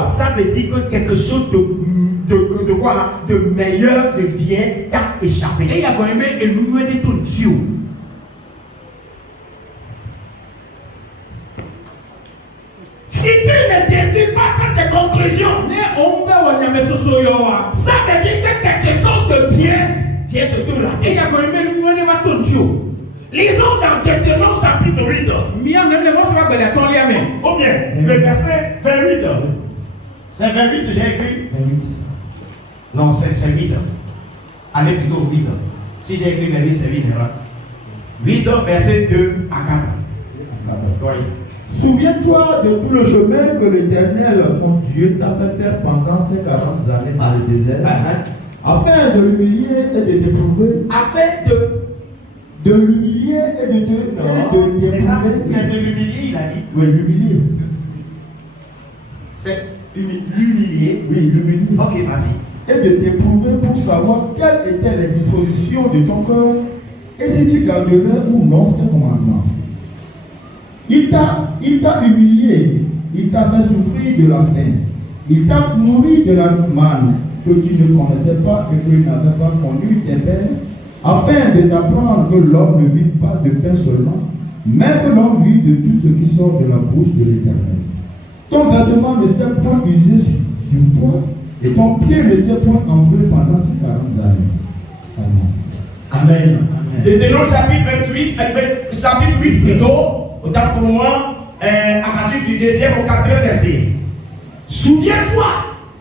ça veut dire que quelque chose de quoi là, de meilleur, de bien t'a échappé. Si tu ne déduis pas cette conclusion, ça veut dire que quelque chose de bien vient de te rater. Lisons dans Deutéronome chapitre 8. Ou bien, le verset 28. C'est 28, j'ai écrit 28. Non, c'est 8. Allez plutôt 8. Si j'ai écrit 28, c'est 8. 8, verset 2 à 4. Oui. Souviens-toi de tout le chemin que l'Éternel, ton Dieu, t'a fait faire pendant ces 40 années dans le désert, afin de l'humilier et de t'éprouver. Afin de l'humilier et de t'éprouver. C'est ça, c'est de l'humilier, il a dit. Oui, l'humilier. C'est l'humilier. Oui, l'humilier. Ok, vas-y. Et de t'éprouver pour savoir quelles étaient les dispositions de ton cœur et si tu garderais ou non ces commandements. Il t'a humilié, il t'a fait souffrir de la faim, il t'a nourri de la manne que tu ne connaissais pas et que tu n'avais pas connu tes pères, afin de t'apprendre que l'homme ne vit pas de pain seulement, mais que l'homme vit de tout ce qui sort de la bouche de l'Éternel. Ton vêtement ne s'est point usé sur toi, et ton pied ne s'est point enflé pendant ces 40 années. Amen. Amen. Deutéronome chapitre 28, chapitre 8 plutôt. Autant pour moi, à partir du 2e au 4e verset. Souviens-toi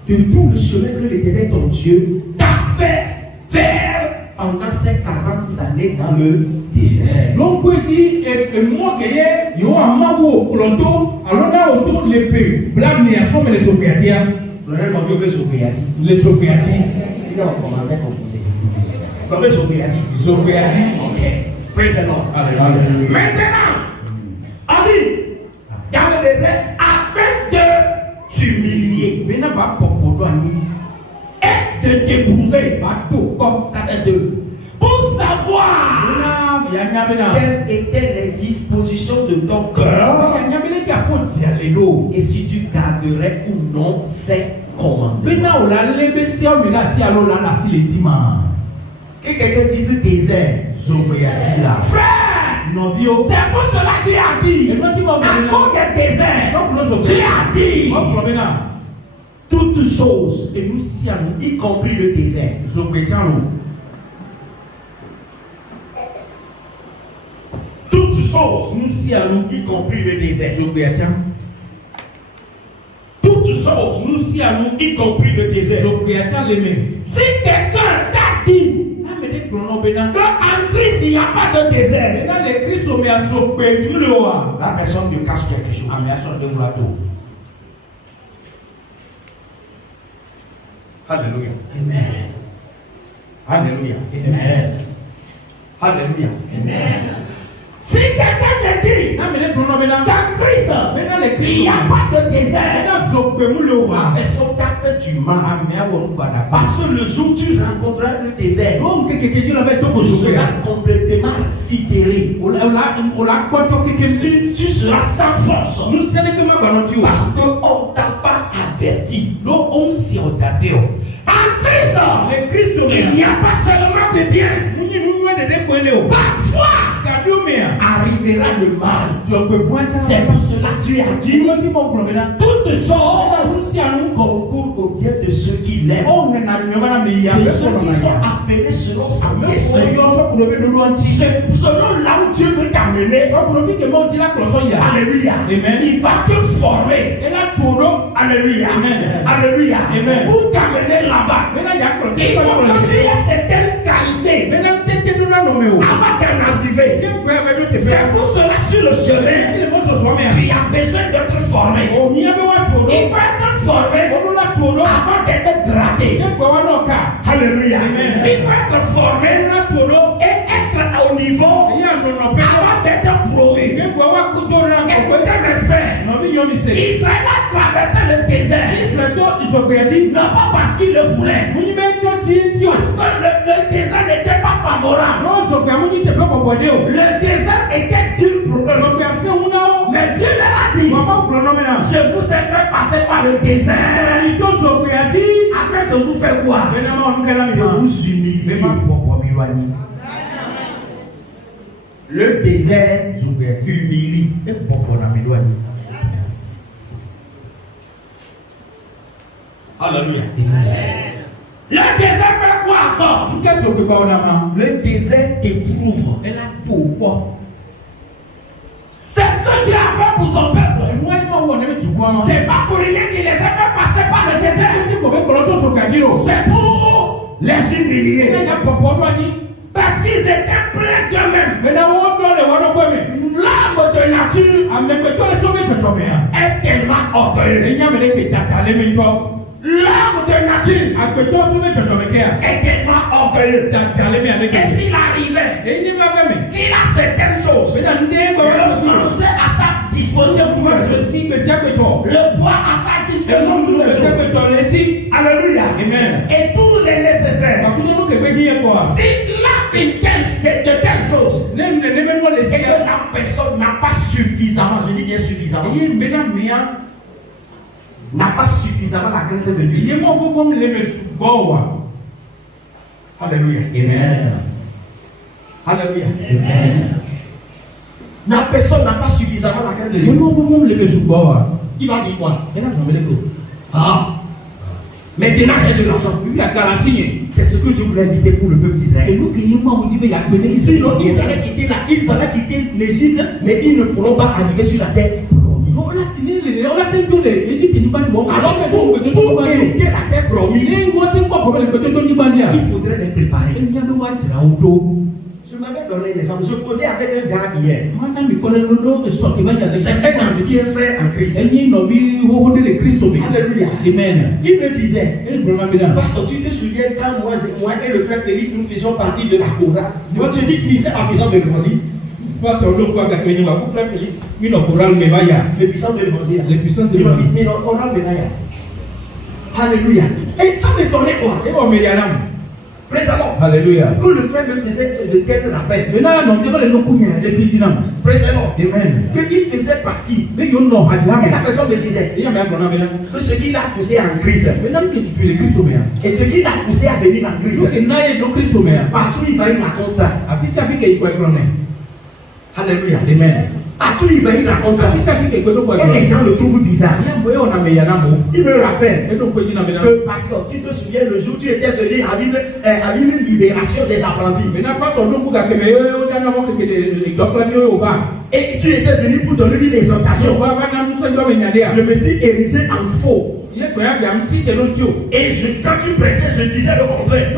de tout le chemin que l'Éternel ton Dieu t'a fait faire pendant ces 40 années dans le désert. Donc, il dit, moi qui ai, il y a un mago, pronto, alors là, autour de l'épée, blague, il y a somme les sopiatia. Les sopiati. Il a commandé composé. Comme les sopiati. Sopiati. Ok. Praise the Lord. Alléluia. Maintenant, on dit, dans le désert, afin de t'humilier et de t'éprouver, comme ça fait deux, pour savoir quelles étaient les dispositions de ton cœur et si tu garderais ou non ces commandements. Que quelqu'un dise désert, frère. C'est pour cela que Dieu a dit, à cause des déserts, Dieu a dit toutes choses, y compris le désert. Toutes choses, y compris le désert. Toutes choses, y compris le désert. Si quelqu'un t'a dit qu'en Christ il n'y a pas de désert, la personne te cache quelque chose. Alléluia. Amen. Alléluia. Amen. Alléluia. Amen. Si quelqu'un te dit qu'en Christ il n'y a pas de désert, la personne t'a fait du mal. Parce que le jour où tu rencontreras le désert, tu seras complètement sidéré. Tu seras sans force. Parce qu'on t'a pas averti. En Christ, il n'y a pas seulement de bien. Parfois, arrivera le mal. C'est pour cela que Dieu a dit toutes choses concourent au bien de ceux qui l'aiment, de ceux qui sont appelés selon son dessein. C'est selon là où Dieu veut t'amener. Alléluia. Il va te former. Alléluia. Alléluia. Pour t'amener là-bas. Il faut que tu aies certaines qualités avant d'en arriver. C'est pour cela sur le chemin, tu as besoin d'être formé. Il faut être formé avant d'être gradé. Alléluia. Il faut être formé et être au niveau avant d'être promu. Écoutez mes frères, Israël a traversé le désert. Non pas parce qu'il le voulait, parce que le désert n'était pas favorable. Le désert était dur pour eux. Mais Dieu leur a dit, je vous ai fait passer par le désert afin de vous faire voir, de vous humilier. Le désert humilie. Alléluia. Le désert fait quoi encore? Le désert éprouve. C'est ce que Dieu a fait pour son peuple. C'est pas pour rien qu'il les a fait passer par le désert. C'est pour les humilier. Parce qu'ils étaient pleins d'eux-mêmes. L'âme de nature est tellement orgueilleuse. L'âme de nature est tellement orgueilleuse. Et s'il arrivait qu'il a certaines choses, le manger à sa disposition, le boire à sa disposition, alléluia, amen. Et tout les nécessaires. S'il a une de telles choses, et que la personne n'a pas suffisamment, je dis bien suffisamment, n'a pas suffisamment la crainte de Dieu. Alléluia. Amen. Alléluia. Amen. La personne n'a pas suffisamment la crainte de Dieu. Il va dire quoi? Ah, maintenant j'ai de l'argent. C'est ce que Dieu voulait éviter pour le peuple d'Israël. Sinon, ils allaient quitter l'Égypte, mais ils ne pourront pas arriver sur la terre. Alors pour hériter la terre promise, il faudrait les préparer. Je m'avais donné l'exemple. Je posais avec un gars hier. C'est un ancien frère en Christ. Alléluia. Amen. Il me disait, parce que tu te souviens quand moi et le frère Félix nous faisions partie de la chorale. Moi je dis qu'il c'est en puissance de l'évangile. Les puissances de l'évangile. Les puissances de l'évangile. Mais chorale de Maya. Alléluia. Et ça m'étonnait quoi? Praise the Lord. Alléluia. Quand le frère me faisait de tels rappels. Praise the Lord. Amen. Qu'il faisait partie. Et la personne me disait que ce qui l'a poussé en crise. Et ce qui l'a poussé à venir en crise. Partout il va y raconter ça. Alléluia. Amen. Partout il va y raconter ça. Et les gens le trouvent bizarre. Il me rappelle que pasteur, tu te souviens le jour où tu étais venu à une libération des apprentis. Et tu étais venu pour donner une exhortation. Je me suis érigé en faux. Et quand tu pressais, je disais le contraire.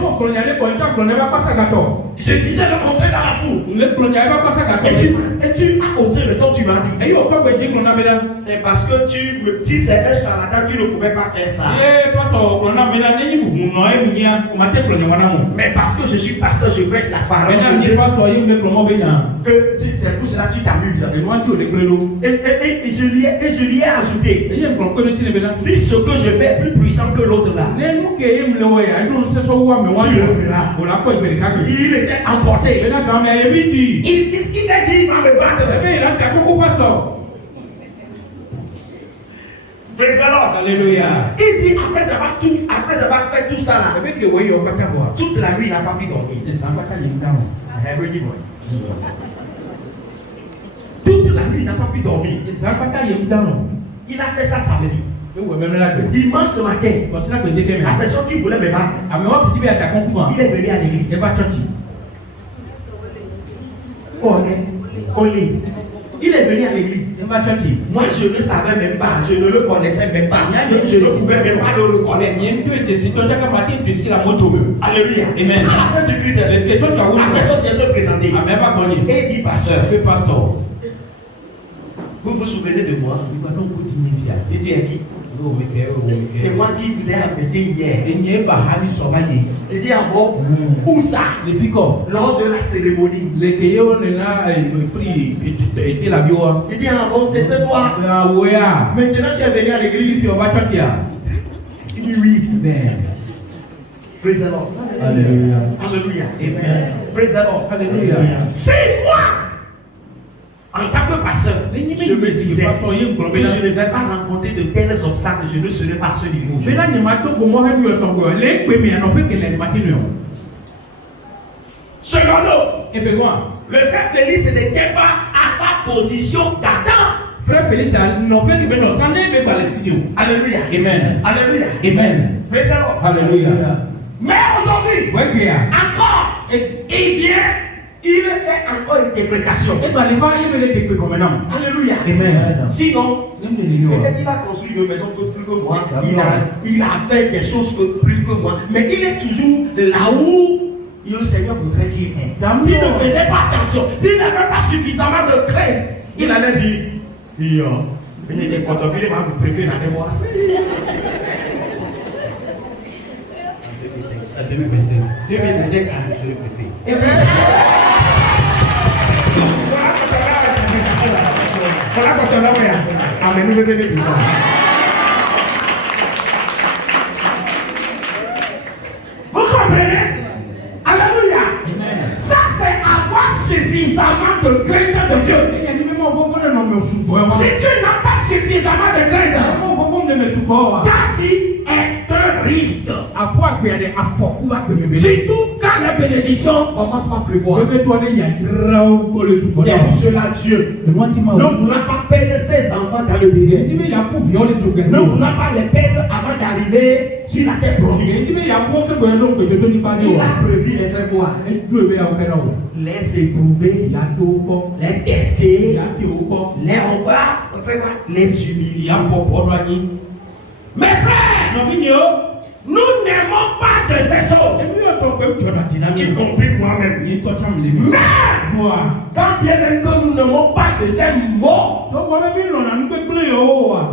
Je disais le contraire dans la foule. Et tu as ôté le temps, tu m'as dit. C'est parce que tu me dis c'est un charlatan qui ne pouvait pas faire ça. Mais parce que je suis pasteur, je prêche la parole. C'est pour cela que tu t'amuses. Et je lui ai ajouté. Si ce que je fais est plus puissant que l'autre là, tu le feras. Il était emporté. Il s'est dit il va me battre. Praise the Lord. Alléluia. Il dit après avoir fait tout ça là, toute la nuit il n'a pas pu dormir. Toute la nuit il n'a pas pu dormir. Il a fait ça samedi. Il mange ce matin. La personne qui voulait me battre, il est venu à l'église. Il est venu à l'église. Moi, je ne savais même pas, je ne le connaissais même pas. Je ne pouvais même pas le reconnaître. Alléluia. Amen. À la fin du culte, la personne vient se présenter et dit, pasteur, vous vous souvenez de moi? Il dit à qui? C'est moi qui vous ai appelé hier. Il dit, ah bon? Où ça? Lors de la cérémonie. Il dit, ah bon, c'était toi? Maintenant tu es venu à l'église. Il dit oui. Praise the Lord. Alléluia. Alléluia. Amen. Praise the Lord. Alléluia. C'est moi. En tant que pasteur, je me disais que je ne vais pas rencontrer de tels obstacles, je ne serai pas à ce niveau. Secondo, le frère Félix n'était pas à sa position d'attente. Frère Félix, Alléluia. Amen. Alléluia. Amen. Praise the Lord. Alléluia. Mais aujourd'hui, encore, il vient. Il fait encore une interprétation. Alléluia. Amen. Sinon, peut-être qu'il a construit une maison plus que moi. Il a fait des choses plus que moi. Mais il est toujours là où le Seigneur voudrait qu'il est. S'il ne faisait pas attention, s'il n'avait pas suffisamment de crainte, il allait dire, il était content, il m'a préféré dans moi. 2025, je le préfère. Vous comprenez? Alléluia. Ça c'est avoir suffisamment de crainte de Dieu. Si tu n'as pas suffisamment de crainte, ta vie est un risque. Surtout quand la bénédiction commence à pleuvoir. C'est pour cela Dieu ne voulait pas perdre ses enfants dans le désert. Ne voulait pas les perdre avant d'arriver sur la terre promise. Il a prévu les faire quoi? Les éprouver, les tester, les repas, les humilier. Mes frères, nous n'aimons pas de ces choses, y compris moi-même. Mais quand bien même que nous n'aimons pas de ces mots,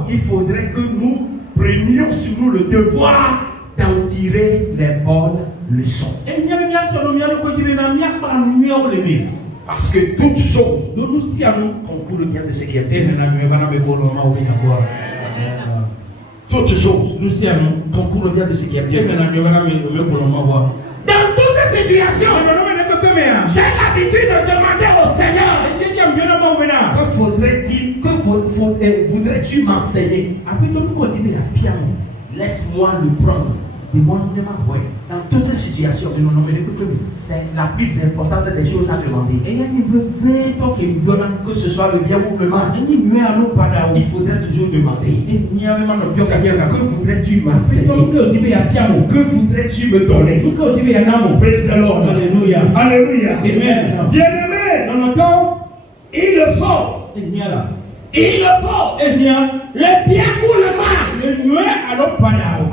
il faudrait que nous prenions sur nous le devoir d'en tirer les bonnes leçons. Parce que toutes choses concourent le bien de ce qui est bien. Toutes choses concourent le bien de ce qui est bien. Dans toutes les situations, j'ai l'habitude de demander au Seigneur, que faudrait-il, voudrais-tu m'enseigner? Laisse-moi le prendre. Dans toutes les situations, c'est la plus importante des choses à demander. Que ce soit le bien ou le mal, il faudrait toujours demander. Que voudrais-tu m'enseigner? Que voudrais-tu me donner? Praise the Lord. Alléluia. Alléluia. Amen. Bien-aimé, il le faut. Il le faut. Le bien ou le mal.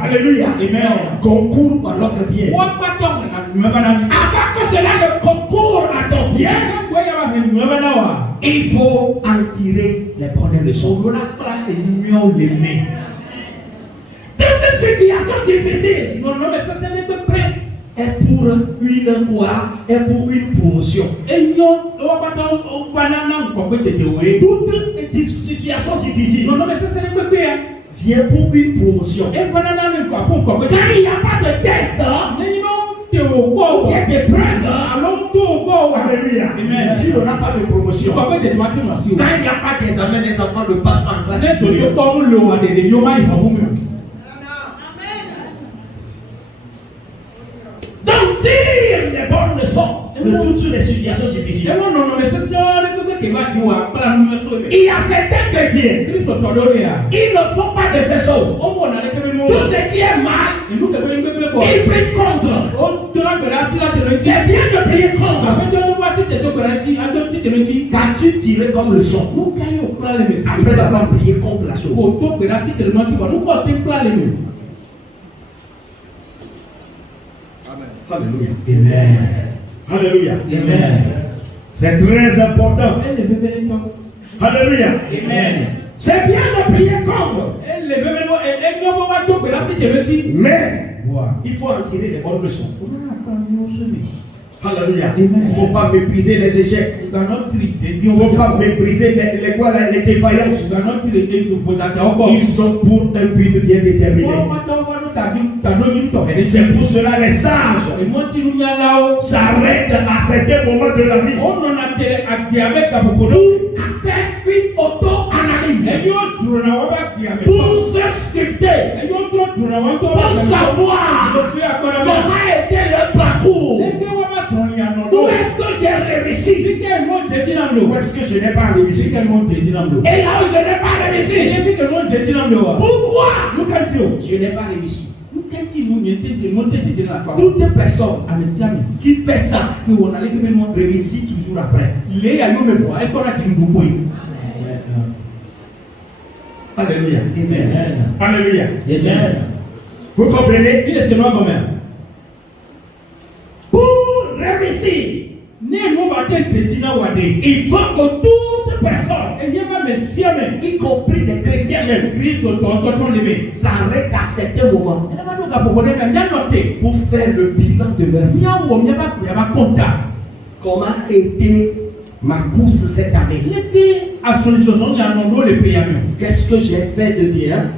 Alléluia. Concourt à notre bien. Avant que cela ne concourt à ton bien, il faut en tirer les bonnes leçons. Dans des situations difficiles, est pour une quoi? Est pour une promotion. Toute situation difficile vient pour une promotion. Quand il n'y a pas de test, il y a des preuves. Alléluia. Tu n'auras pas de promotion. Quand il n'y a pas d'examen, les enfants ne passent pas en classe. Donc tire les bonnes leçons de toutes les situations difficiles. Il y a certains chrétiens, ils ne font pas de ces choses. Tout ce qui est mal, ils prient contre. C'est bien de prier contre. Qu'as-tu tiré comme leçon après avoir prié contre la chose? Alléluia. Amen. Alléluia. Amen. C'est très important. Alléluia. Amen. C'est bien de prier contre. Mais il faut en tirer les bonnes leçons. Alléluia. Il ne faut pas mépriser les échecs. Il ne faut pas mépriser les défaillances. Ils sont pour un but bien déterminé. C'est pour cela les sages s'arrêtent à certains moments de la vie pour faire une auto-analyse, pour se sculpter, pour savoir comment était le parcours. Où est-ce que j'ai réussi? Où est-ce que je n'ai pas réussi? Et là où je n'ai pas réussi, pourquoi je n'ai pas réussi? Toute personne qui fait ça réussit toujours après. Alléluia. Amen. Alléluia. Amen. Vous comprenez? Pour réussir, il faut que toute personne, y compris les chrétiens même, s'arrête à certains moments pour faire le bilan de leur vie. Comment a été ma course cette année? Qu'est-ce que j'ai fait de bien?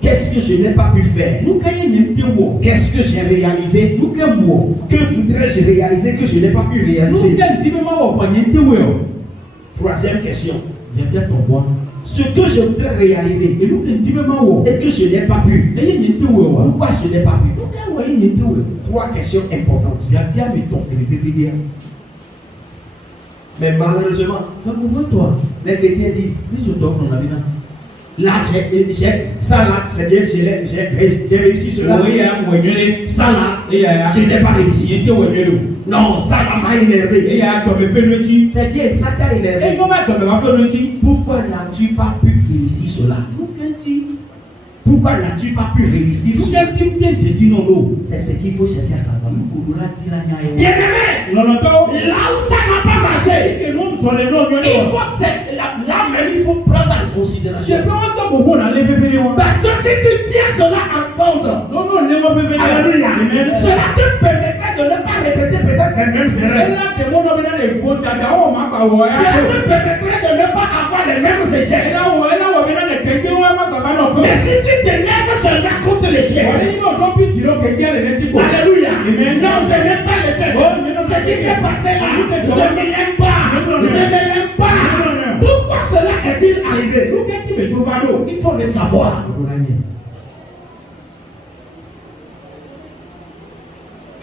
Qu'est-ce que je n'ai pas pu faire? Qu'est-ce que j'ai réalisé? Que voudrais-je réaliser que je n'ai pas pu réaliser? Troisième question. Ce que je voudrais réaliser et que je n'ai pas pu. Pourquoi je n'ai pas pu? Trois questions importantes. Mais malheureusement, les chrétiens disent là, ça là, c'est bien, j'ai réussi cela. Ça là, je n'ai pas réussi. Non, ça là m'a énervé. C'est bien, ça t'a énervé. Pourquoi n'as-tu pas pu réussir cela? Pourquoi n'as-tu pas pu réussir cela? C'est ce qu'il faut chercher à savoir. Bien aimé, là où ça n'a pas marché, il faut que c'est là même il faut prendre en considération. Parce que si tu tiens cela en compte, alléluia, cela te permettra de ne pas répéter peut-être les mêmes erreurs. Cela te permettra de ne pas avoir les mêmes échecs. Mais si tu t'énerves seulement contre l'échec, alléluia, non, je n'aime pas l'échec. Ce qui s'est passé là, je ne l'aime pas. Je ne l'aime pas. Pourquoi cela est-il arrivé? Il faut le savoir.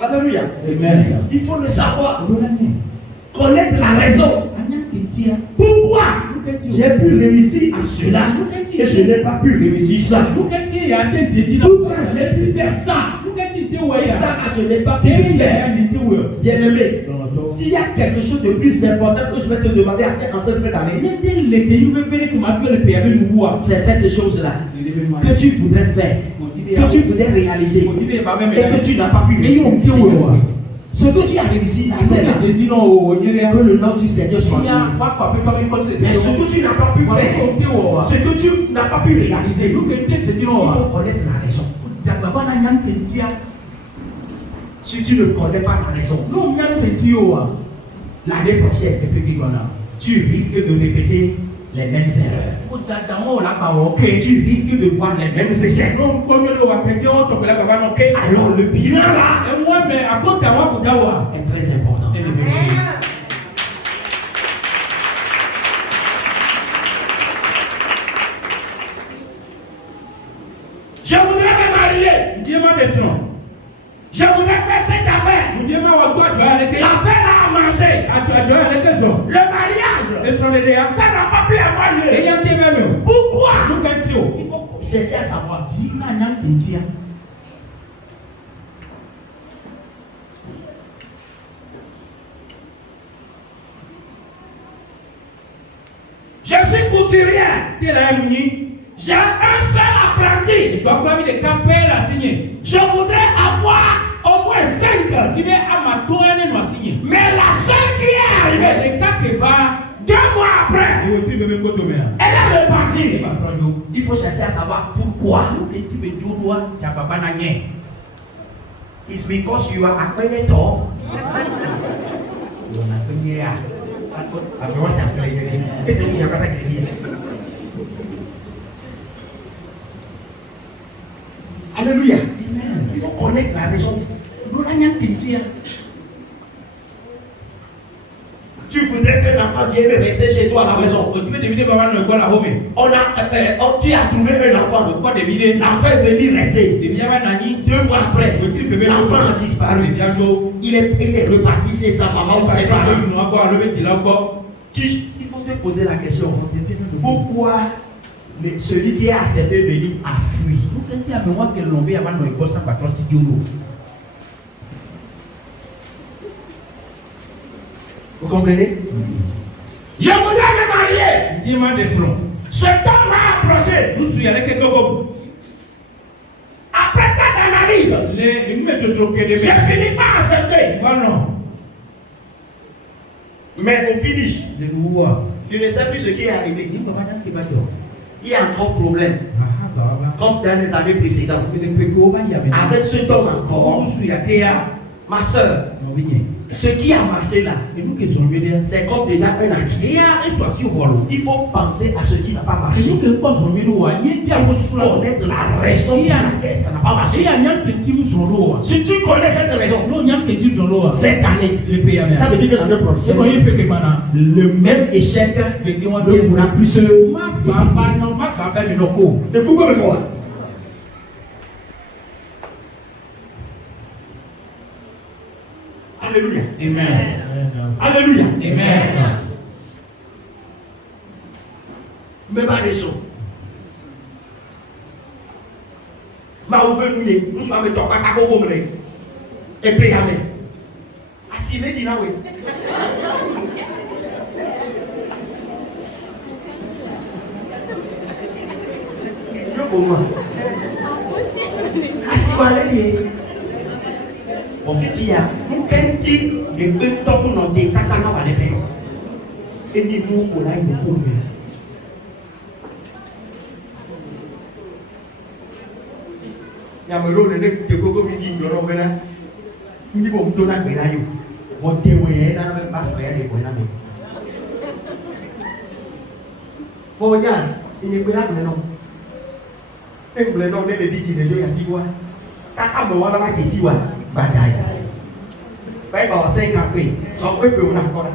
Alléluia. Amen. Il faut le savoir. Connaître la raison. Pourquoi j'ai pu réussir à cela et je n'ai pas pu réussir ça? Pourquoi j'ai pu faire ça et ça je n'ai pas pu faire? Bien aimé, s'il y a quelque chose de plus important que je vais te demander à faire en cette fin d'année, c'est cette chose-là que tu voudrais faire, que tu voudrais réaliser et que tu n'as pas pu réaliser. Ce que tu as réussi à faire là, que le nom du Seigneur soit loué. Mais ce que tu n'as pas pu faire, ce que tu n'as pas pu réaliser, il faut connaître la raison. Si tu ne connais pas la raison, l'année prochaine, tu risques de répéter les mêmes erreurs. Tu risques de voir les mêmes échecs. Alors le bilan là est très important. Je voudrais me marier. Je voudrais faire cette affaire. L'affaire là a marché. Le Ça n'a pas pu avoir lieu. Pourquoi? Il faut chercher à savoir. Je suis couturier. J'ai un seul apprenti. Je voudrais avoir au moins 5. Mais la seule qui est arrivée, 2 mois après, elle est repartie. Il faut chercher à savoir pourquoi. It's because you are acquainted or Alléluia. Il faut connaître la raison. Tu voudrais que l'enfant vienne rester chez toi à la maison. Tu as trouvé un enfant. L'enfant est venu rester. 2 mois après, l'enfant a disparu. Il est reparti chez sa maman ou ses parents. Il faut te poser la question. Pourquoi celui qui a accepté de venir a fui? Vous comprenez? Je voudrais me marier. Cet homme m'a approché. Après tant d'analyse, j'ai fini par accepter. Mais au finish, je ne sais plus ce qui est arrivé. Il y a encore problème. Comme dans les années précédentes. Avec ce homme encore, ma soeur, ce qui a marché là, c'est comme déjà un acquis. Il faut penser à ce qui n'a pas marché. Il faut connaître la raison pour laquelle ça n'a pas marché. Si tu connais cette raison, cette année, ça veut dire que l'année prochaine, le même échec ne pourra plus se répéter. Ne coupez le son là. Alléluia. Amen. Alléluia. Amen. Mais pas des sons. Ma ouvrier, nous sommes avec toi, pas comme et puis amen. Assis dit là oui. Yo comment? Assis malé. Confia, mukenti de beton non de takana ba lebe. Eni mu ko la ni ko me. Ya mero ne de gogo mi di ngoro bena. Ni bo mto na gbera yo. Mo de we na me pass ya de ko na me. Bo nya, ni gbera me no. E gbera no ne le di ji ne yo ya di wa. Kaka mo wa na ba ti si wa. Phải bỏ xe cà phê, so với biểu nào con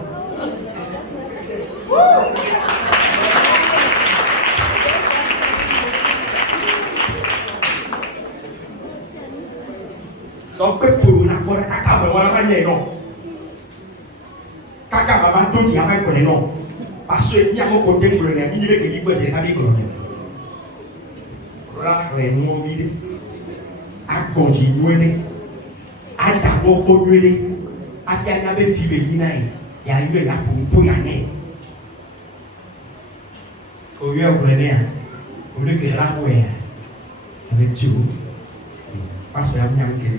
so với biểu nào con các cả mà qua nhảy nó các cả mà bạn tôi chỉ hay của này nó parce que nhà có con tên của này như thế cái gì ta đi của này ra về mua đi à còn gì nuôi đi adabo konwele ati anya be fi be nyina yi ya yue ya pompo ya ne o yue obrene a o le ke la we ya avec tu parce que amnya ke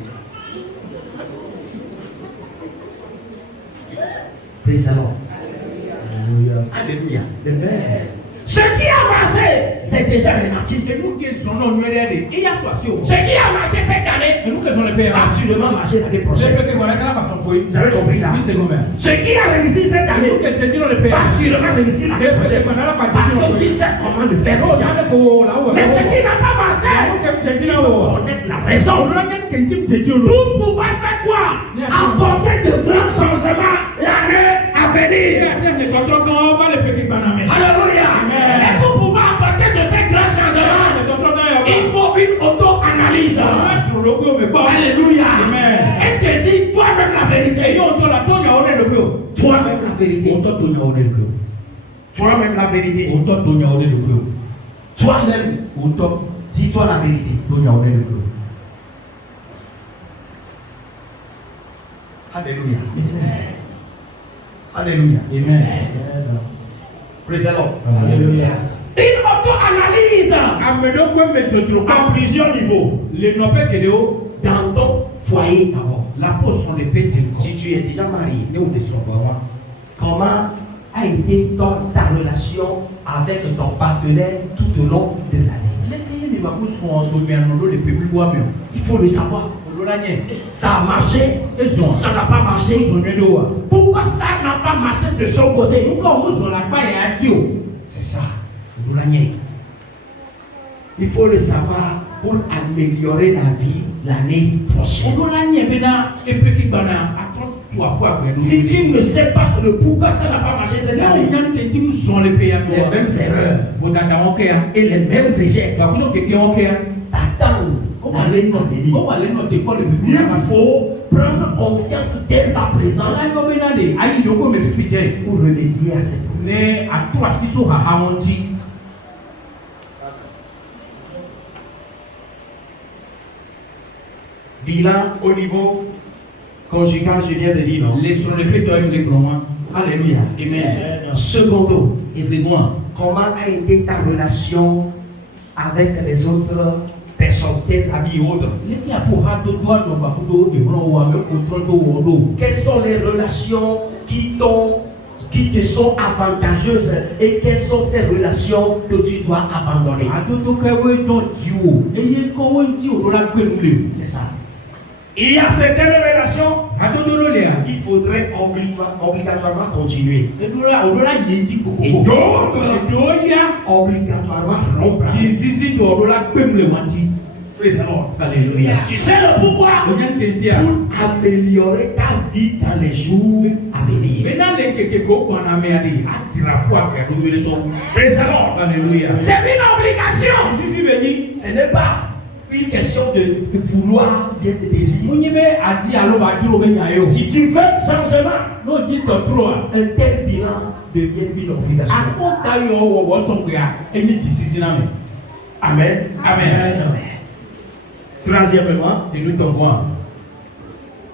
praise the Lord. Alléluia. Amen. Ce qui a marché, c'est déjà remarqué. Ce qui a marché cette année, va sûrement marcher l'année prochaine. Vous avez compris ça? Ce qui a réussi cette année, va sûrement réussir l'année prochaine. Parce que tu sais comment le faire déjà. Mais ce qui n'a pas marché, il faut connaître la raison. Pour pouvoir faire quoi? Apporter de grands changements l'année à venir. Alléluia. Et pour pouvoir apporter de ces grands changements, il faut une auto-analyse. Alléluia. Et te dis toi-même la vérité. Toi-même la vérité. Toi-même la vérité. On t'a donné au début. Toi-même, On t'a dis-toi la vérité. donné au début. Alléluia. Alléluia. Amen. Praise the Lord. Alléluia. Une auto-analyse Amedo quoi me tu à plusieurs niveaux. les nopé que deo Dans ton foyer d'abord. la peau sont les pétés. Si tu es déjà marié, Ne ou de son voir. comment a été ta relation avec ton partenaire tout au long de l'année? Les pays ne va pas sont tombés en eau les peuples bois mieux. Il faut le savoir. Ça a marché, ça n'a pas marché. Pourquoi ça n'a pas marché de son côté? C'est ça. Il faut le savoir pour améliorer la vie l'année prochaine. Si tu ne sais pas le pourquoi ça n'a pas marché cette année, les mêmes erreurs et les mêmes échecs t'attendent dans les notes. Il faut prendre conscience dès à présent pour remédier à cette problème. Bilan au niveau conjugal, je viens de dire non. Alléluia. Amen. Secondo, Effectivement. comment a été ta relation avec les autres personnes, tes amis ou autres? Quelles sont les relations qui te sont avantageuses et quelles sont ces relations que tu dois abandonner? C'est ça. Il y a certaines relations, il faudrait obligatoirement continuer. Et d'autres, obligatoirement rompre. Alléluia. Tu sais le pourquoi? Pour améliorer ta vie dans les jours à venir. Praise the Lord. Alléluia. C'est une obligation. Ce n'est pas une question de vouloir bien te désirer. Si tu veux changement, un tel bilan devient une obligation. Amen. Amen. Troisièmement,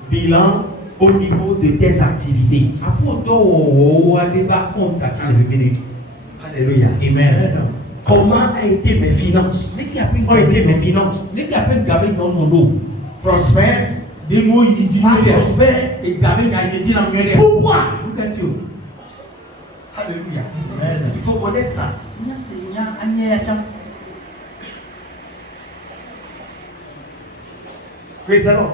bilan au niveau de tes activités. Alléluia. Amen. Comment a été mes finances? Ont été mes finances prospères? Pas prospères? Pourquoi? Alléluia. Il faut connaître ça. Praise the Lord.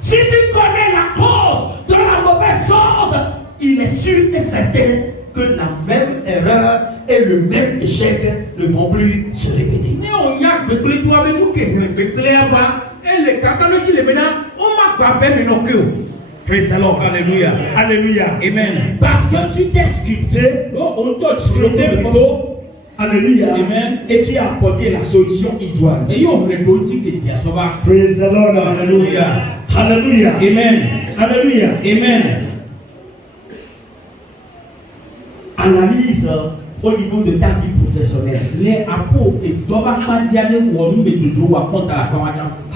Si tu connais la cause de la mauvaise chose, il est sûr et certain que la même erreur et le même échec ne vont plus se répéter. Praise the Lord. Alléluia. Alléluia. Amen. Parce que tu t'es sculpté, plutôt. Alléluia. Amen. Et tu as apporté la solution idoine. Praise the Lord. Alléluia. Alléluia. Amen. Alléluia. Amen. Analyse au niveau de ta vie professionnelle.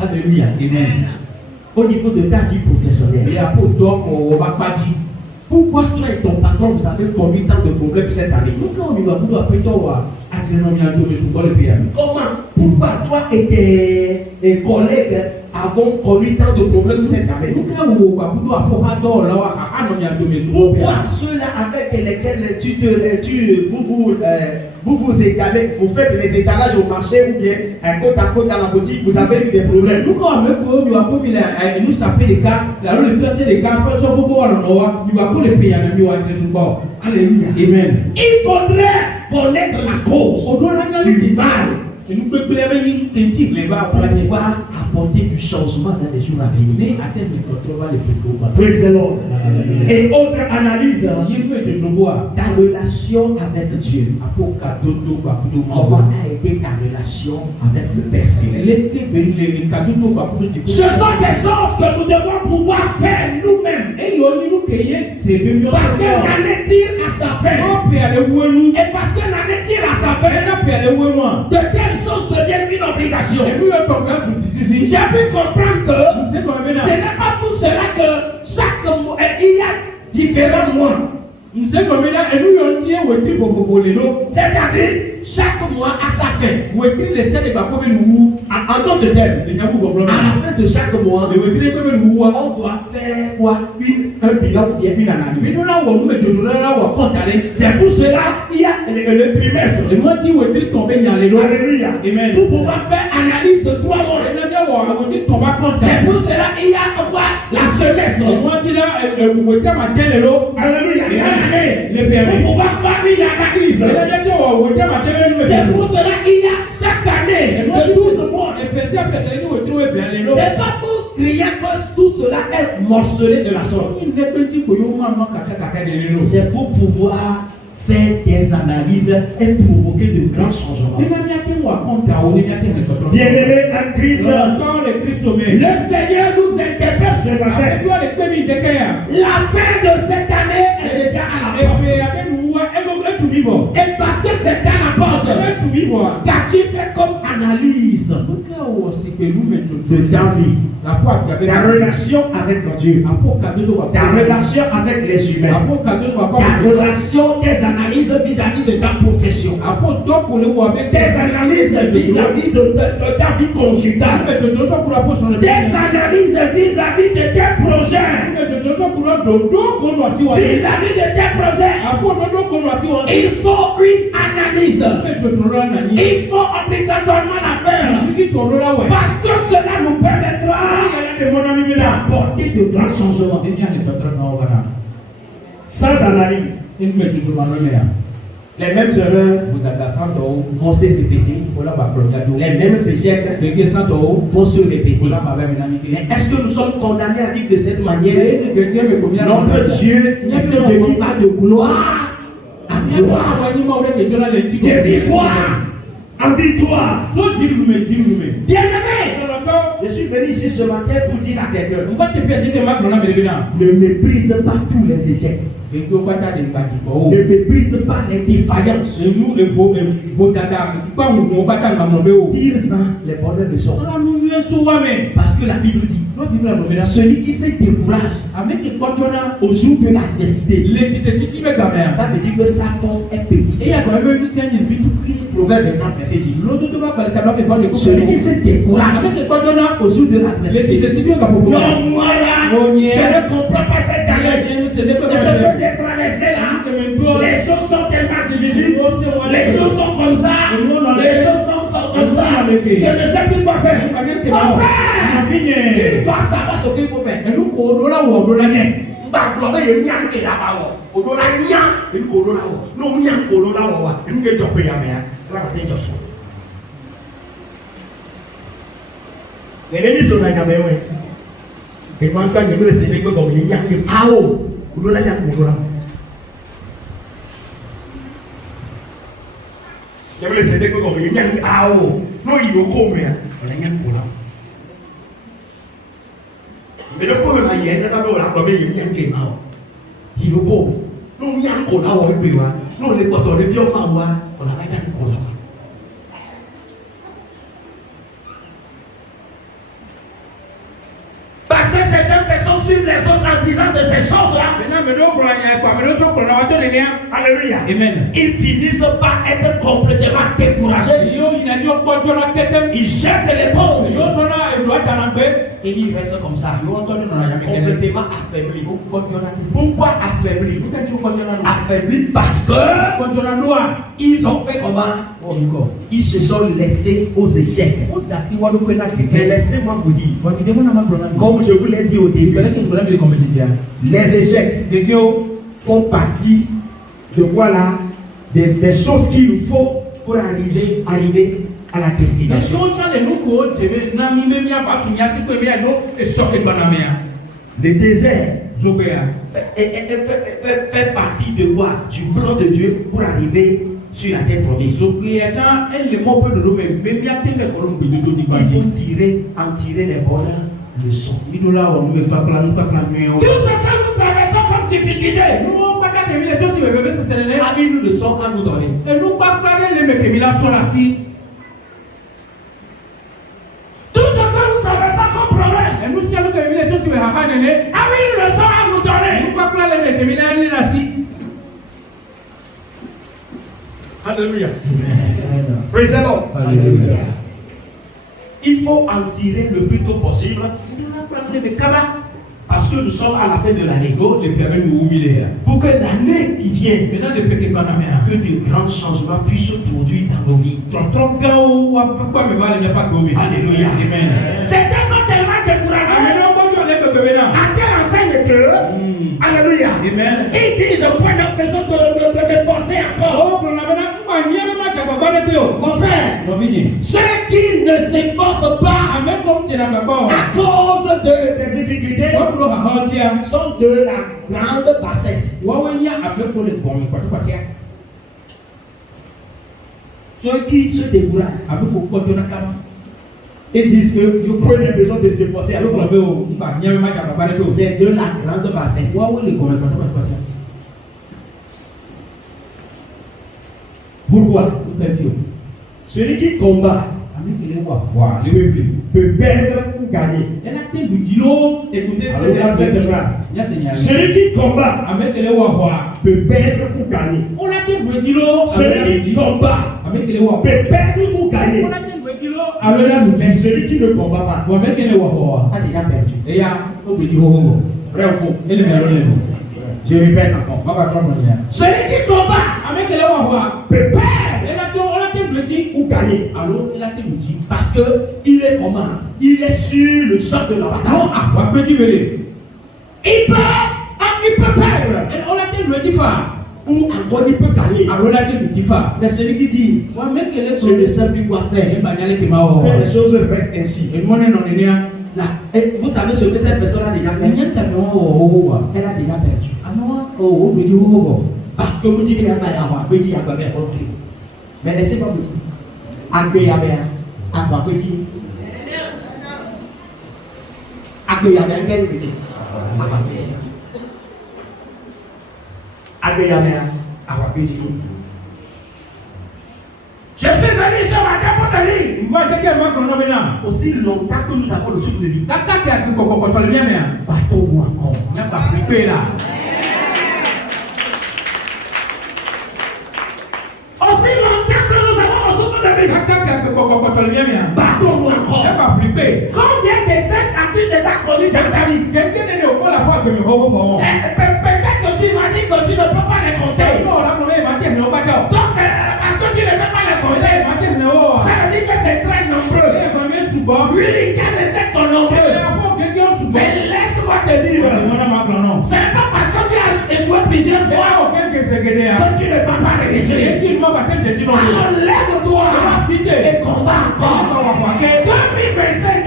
Alléluia. Amen. Au niveau de ta vie professionnelle. Pourquoi toi et ton patron vous avez connu tant de problèmes cette année? Comment? Pourquoi toi et tes collègues avons connu tant de problèmes cette année? Pourquoi ceux-là avec lesquels vous vous étalez, vous faites les étalages au marché ou bien un côte à côte dans la boutique, vous avez eu des problèmes? Alléluia. Amen. Il faudrait connaître la cause du mal pouvoir apporter du changement dans les jours à venir. Praise the Lord. Et autre analyse, ta relation avec Dieu. Comment a été ta relation avec le Père Céleste? Ce sont des choses que nous devons pouvoir faire nous-mêmes. Parce que l'année tire à sa fin. Et parce que l'année tire à sa fin, de telles choses deviennent une obligation. J'ai pu comprendre que ce n'est pas pour cela que chaque mois, il y a différents mois. C'est-à-dire, chaque mois a sa fin. En d'autres termes, à la fin de chaque mois, on doit faire quoi? Un bilan ou bien une analyse. C'est pour cela qu'il y a le trimestre. Alléluia. Pour pouvoir faire analyse de 3 mois. C'est pour cela qu'il y a quoi? La semestre. Alléluia. Pour pouvoir faire une analyse. C'est pour cela qu'il y a chaque année de 12 mois. C'est pas pour crier que tout cela est morcelé de la sorte. C'est pour pouvoir faire des analyses et provoquer de grands changements. Bien-aimés en Christ, le Seigneur nous interpelle ce matin. La fin de cette année est déjà à la porte. Et parce que c'est à la porte, qu'as-tu fait comme analyse de ta vie, ta relation avec Dieu, ta relation avec les humains, ta relation, tes analyses vis-à-vis de ta profession, tes analyses vis-à-vis de ta vie conjugale, tes analyses vis-à-vis de tes projets, vis-à-vis de tes projets. Il faut une analyse. Il faut obligatoirement la faire. Parce que cela nous permettra d'apporter de grands changements. Sans analyse, les mêmes erreurs vont se répéter. Les mêmes échecs vont se répéter. Mais est-ce que nous sommes condamnés à vivre de cette manière? Notre Dieu est un Dieu qui va de gloire à gloire, de victoire en victoire. Bien-aimé, je suis venu ici ce matin pour dire à quelqu'un: ne méprise pas tous les échecs. Ne méprise pas les défaillances. Tire-en les bonnes leçons. Parce que la Bible dit: celui qui se décourage au jour de l'adversité, ça veut dire que sa force est petite. Proverbe 24, verset 10. Celui qui se décourage au jour de l'adversité. Non, voilà, je ne comprends pas cette année. Ce que j'ai traversé là, les choses sont tellement difficiles. Les choses sont comme ça. Les choses sont comme ça. Je ne sais plus quoi faire. Mon frère, tu dois savoir ce qu'il faut faire. Parce que certaines personnes suivent les autres en disant de ces choses-là. Alléluia. Amen. Ils finissent par être complètement découragés. Ils jettent l'éponge. Et ils restent comme ça, complètement affaiblis. Pourquoi affaiblis? Affaiblis parce que ils ont fait comment? Ils se sont laissés aux échecs. Mais laissez-moi vous dire, comme je vous l'ai dit au début, les échecs font partie de voilà des choses qu'il nous faut pour arriver à la destination. Le désert fait partie de quoi? Du plan de Dieu pour arriver sur la terre promise. Il faut en tirer les bonnes leçons. Tout ce que nous traversons comme difficulté, amis, nous le sommes à nous donner. Tout ce que nous traversons comme problème, amis, nous le sommes à nous donner. Alléluia. Praise the Lord. Alléluia. Il faut en tirer le plus tôt possible. Parce que nous sommes à la fin de l'année. Pour que l'année qui vient, que de grands changements puissent se produire dans nos vies. Alléluia. Certains sont tellement découragés. À quelle enseigne que, alléluia, ils disent point de besoin de me forcer encore. Mon frère, ceux qui ne s'efforcent pas à cause des difficultés sont de la grande bassesse. Ceux qui se découragent et disent que vous prenez besoin de s'efforcer, c'est de la grande bassesse. Pourquoi? Celui qui combat peut perdre ou gagner. Écoutez cette phrase. Celui qui combat peut perdre ou gagner. Celui qui combat peut perdre ou gagner. Mais celui qui ne combat pas a déjà perdu. Vrai ou faux? Je répète encore. Celui qui combat peut perdre ou gagner. Parce que il est comment? Il est sur le champ de la bataille. Il peut perdre. Ou encore il peut gagner. Mais celui qui dit je ne sais plus quoi faire, que les choses restent ainsi. Là, et vous savez ce que cette personne a déjà fait? Elle a déjà perdu. Parce que vous dites qu'il y a un petit peu de mais laissez-moi vous dire. Je suis venu ce matin pour te dire, aussi longtemps que nous avons le souffle de vie, battons-nous encore. Aussi longtemps que nous avons le souffle de vie, battons-nous encore. Combien de sectes as-tu déjà connu dans ta vie? Peut-être que tu m'as dit que tu ne peux pas les compter. Donc, parce que tu ne peux pas les compter, ça veut dire que c'est très nombreux. Oui, que ces sectes sont nombreux. Mais laisse-moi te dire, c'est pas parce que tu as échoué plusieurs fois que tu ne vas pas réussir. Alors lève-toi et combat encore. 2025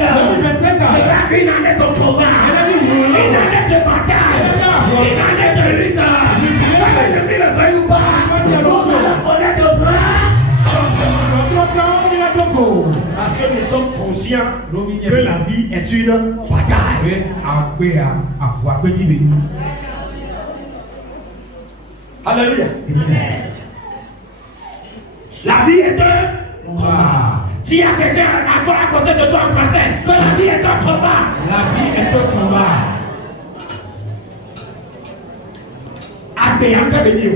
sera une année de combat, une année de bataille, une année de lutte. L'ennemi ne veuille ou pas, nous allons connaître le plan. Parce que nous sommes conscients que la vie est une bataille. Alléluia. La vie est un combat. S'il y a quelqu'un à côté de toi en français, que la vie est un combat. La vie est un combat. Abeyanka Benio.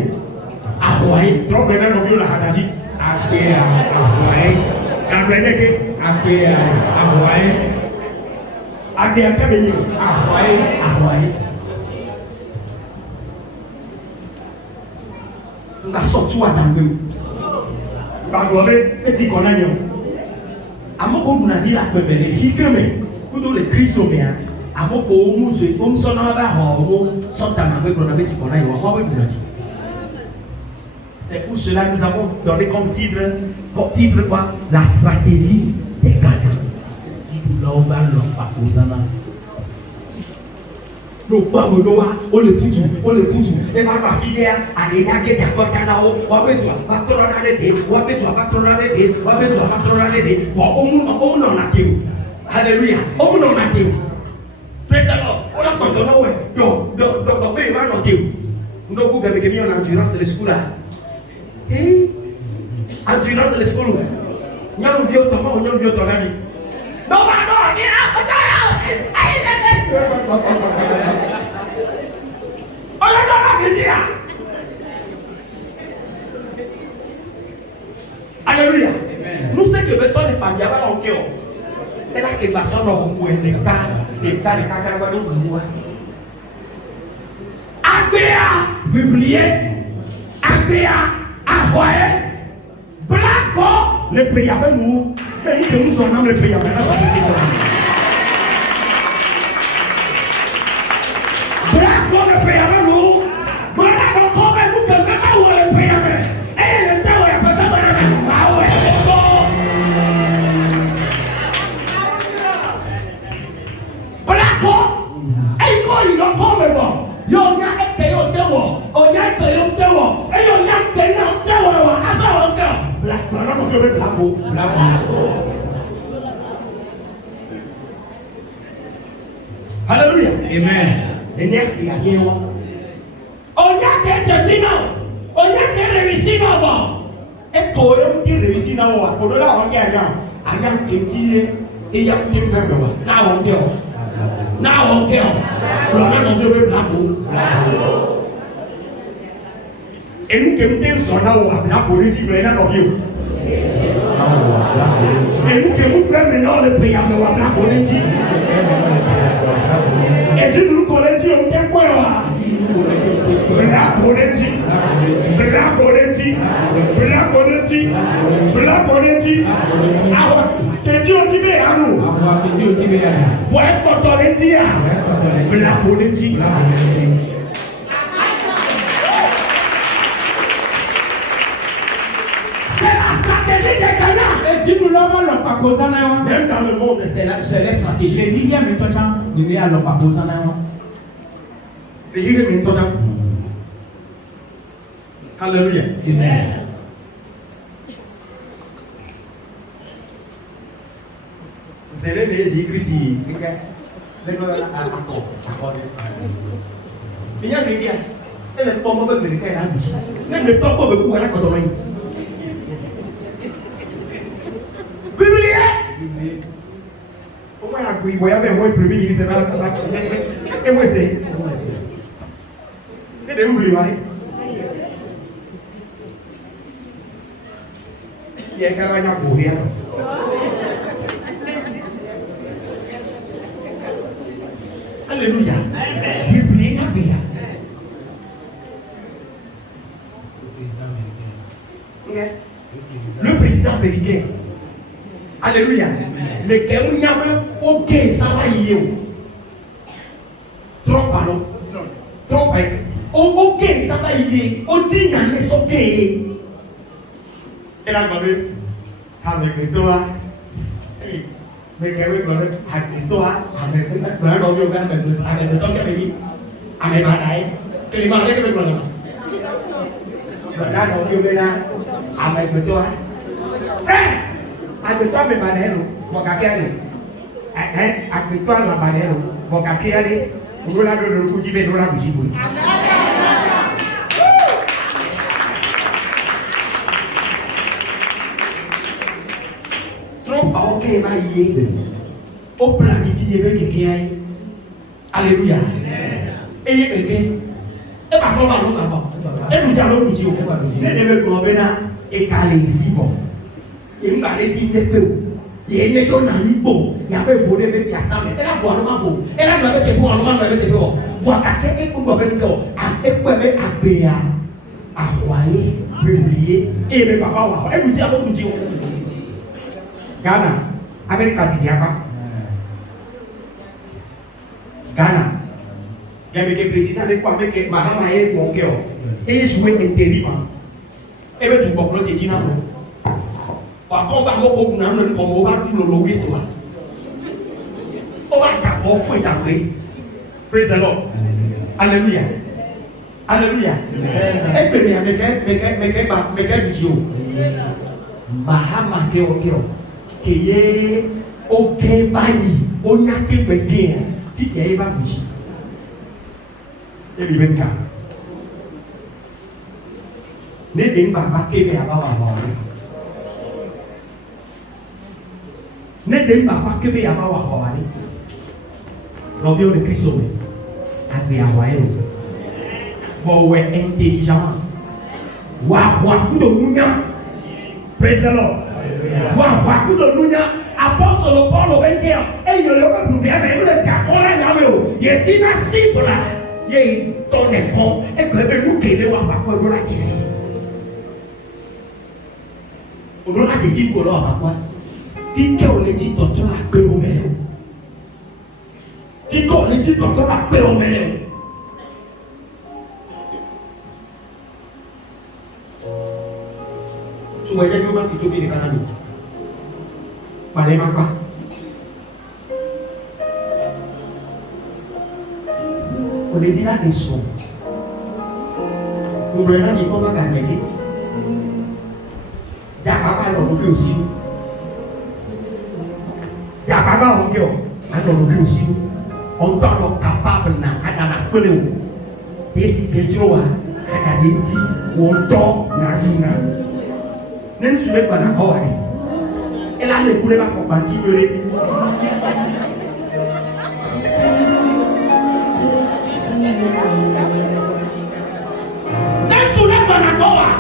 Ahoy. Trop bien, nous vivons la Hadaji. Ahoy. Abreneke. Ahoy. Abeyanka Benio. Ahoy. Nga sorti wa dambe. Bagolé eti konanyo. Amoko bunaji la pebele hikeme. Kudo le Kristo mea. Amoko omuze omsona ba ho sota na be kona beti konanyo ho be bunaji. C'est pour cela que nous avons donné comme titre quoi? La stratégie des gagnants. No pa modoa o le tutu e ba ba fidea ade ya ke ta ko ta na o wa be to ba to na de wa be to ba to na de wa be to ba to na de for o mu na ke hallelujah o mu na ke praise the Lord o la ko to no we do be ba no ke ndo ku ga be ke mi on endurance le school là endurance le school nyaru bi o to ma o nyaru bi o to na ni no ba no ni na o ta Alléluia. Nous sommes que besoin de famille avant en cœur. Elle a que personne dans vous des cas de cacahuètes de moi. Abéa, Biblié, Abéa, Ahoye, Blanco, le pays avec nous. Mais que nous sommes le pays avec nous. Blanco, le pays avec nous. Voilà, donc comment vous pouvez même avoir le pays avec nous. Et le temps où il y a pas de Hallelujah. Amen. On y a que tu dis non. On y a que réussir avant. Et toi, on dit réussir non. On doit avoir un gars. On a que dire et il y a une femme là. On dit. Now on girl. On a dans le black. Et nous qui nous sommes là où la politique est là dans you. Et nous qui nous prenons maintenant le prix à la politique. Et tu nous connais on quel point là? La politique. La politique. La politique. La politique. Que Dieu dit bien à nous. Pour être autorité. La politique. Même dans le monde, c'est la stratégie. Alléluia. Amen. C'est le Jésus-Christ. Il y a des gens. Elle est pas mauvaise de l'école. Même le temps pour beaucoup à la cotonnerie. Bible. Comment il y a un premier ministre et moi c'est. Et de m'oublier. Il y a un caractère pour rien. Alléluia. Bible n'a bien. Le président américain. Alléluia. Mais qu'il n'y a même aucun salarié. Trompe alors. Trompe. Aucun salarié. On dit qu'il y a un soquet. Elle a demandé avec toi. Mais qu'elle veut avec toi. Avec toi. Avec toi. Avec toi. Clément, elle veut dire. Avec toi. Frère. Avec toi, mes banères, mon cacaille. Avec toi, ma banère, mon cacaille. Vous l'avez le coup d'y mettre dans la bougie. Trop pas ok, maïe. Au planifié avec quelqu'un. Alléluia. Et quelqu'un. Et pas qu'on va l'autre avant. Et nous allons nous dire, ne devez pas venir et caler ici. Et nous allons dire des peu. Il y a des gens qui ont il y avait volé avec la salle. Elle a volé ma peau. Elle a levé tes poids, elle a levé tes poids. Voilà qu'elle est pour nous avec le corps. Elle peut mettre à Béa, à Hawaï, publier. Et le papa, elle nous dit, alors nous dit, Ghana, Amérique Titiapa. Ghana. Il y avait le président de quoi avec Mahama et mon cœur. Et joué intérim. Et bien tu comprends, tu dis non. Par contre, on va le loyer toi. On va d'abord fouiller d'abord. Praise the Lord. Alléluia. Alléluia. Et puis, mais quel Dieu? Mahama Keo. Qui est au Kébaï, au Nyaki Bédé, qui est évacué. Et lui, ben, ne ding baba kebe abawa hore ne ding baba kebe abawa hore l'objet de Christ agbe awayo bo we intelligent wa kudo nunya. Praise the Lord. Wa kudo nunya. Apostole Paul benkia e yo le bu bia me le ka kola yawe o ye tina sibla ye tone kon e ko be nu kele wa ba ko do la tisi o do la tisi ko lo ba kwa ki ke o le ti to to la pe o mele o ki ko le ti to to la pe o mele o tu wa ye yo ba ki to bi de kana ni Pada apa? Boleh tidak disu. Kemudian ni kau makan lagi. Jangan apa yang kau usi. Jangan apa yang kau usi. Untuk lo kapal benar ada nak belu. Desi kejuruan ada linti untuk narina. Nen sulit pada kau ni. Elle a le poulet va faire partie de lui. Même sous les banakoa,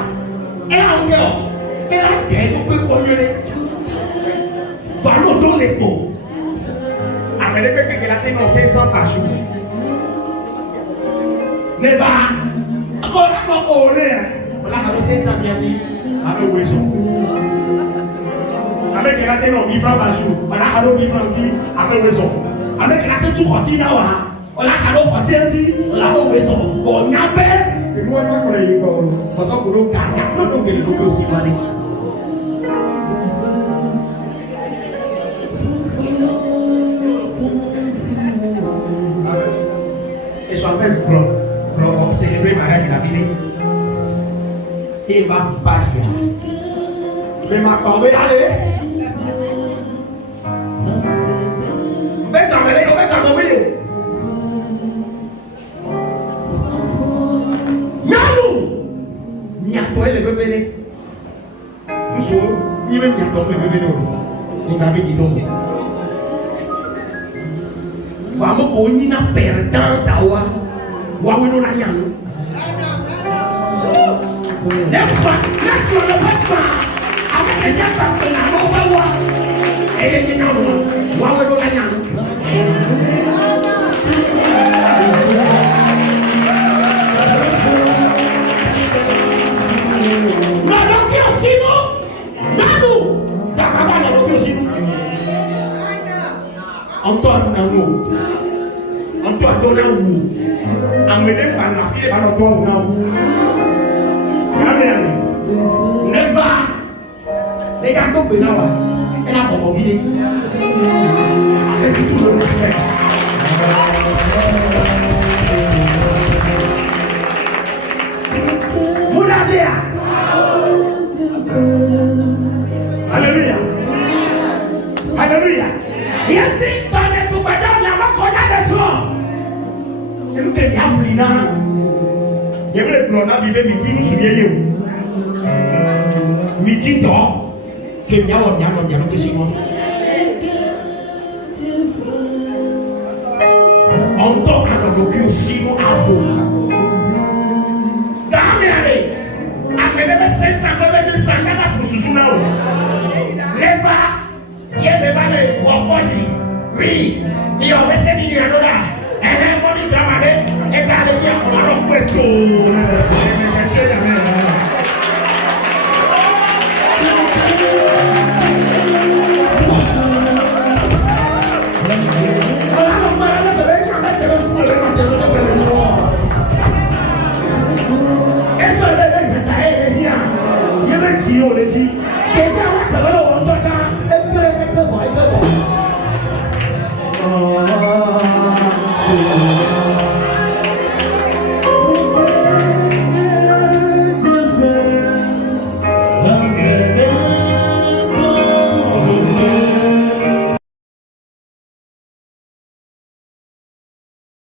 elle a un cœur. Elle a des mots pour conjurer. Va l'auto les pots. Après le fait qu'elle a tenu 500 par jour. Ne va. Encore là, on a 500 bien dit. Avec Wesson. Avec la tête non vivant par jour, on a halo vivant dit avec raison. Avec la tête tout continue on a halo continue dit on a raison. On y a peur. Et moi là qu'on est encore, parce que nous gagnons, faut donc que nous aussi aller. Et soit même pour célébrer mariage de la vie. Et ma page mais ma tombe allez. Oui, il y a un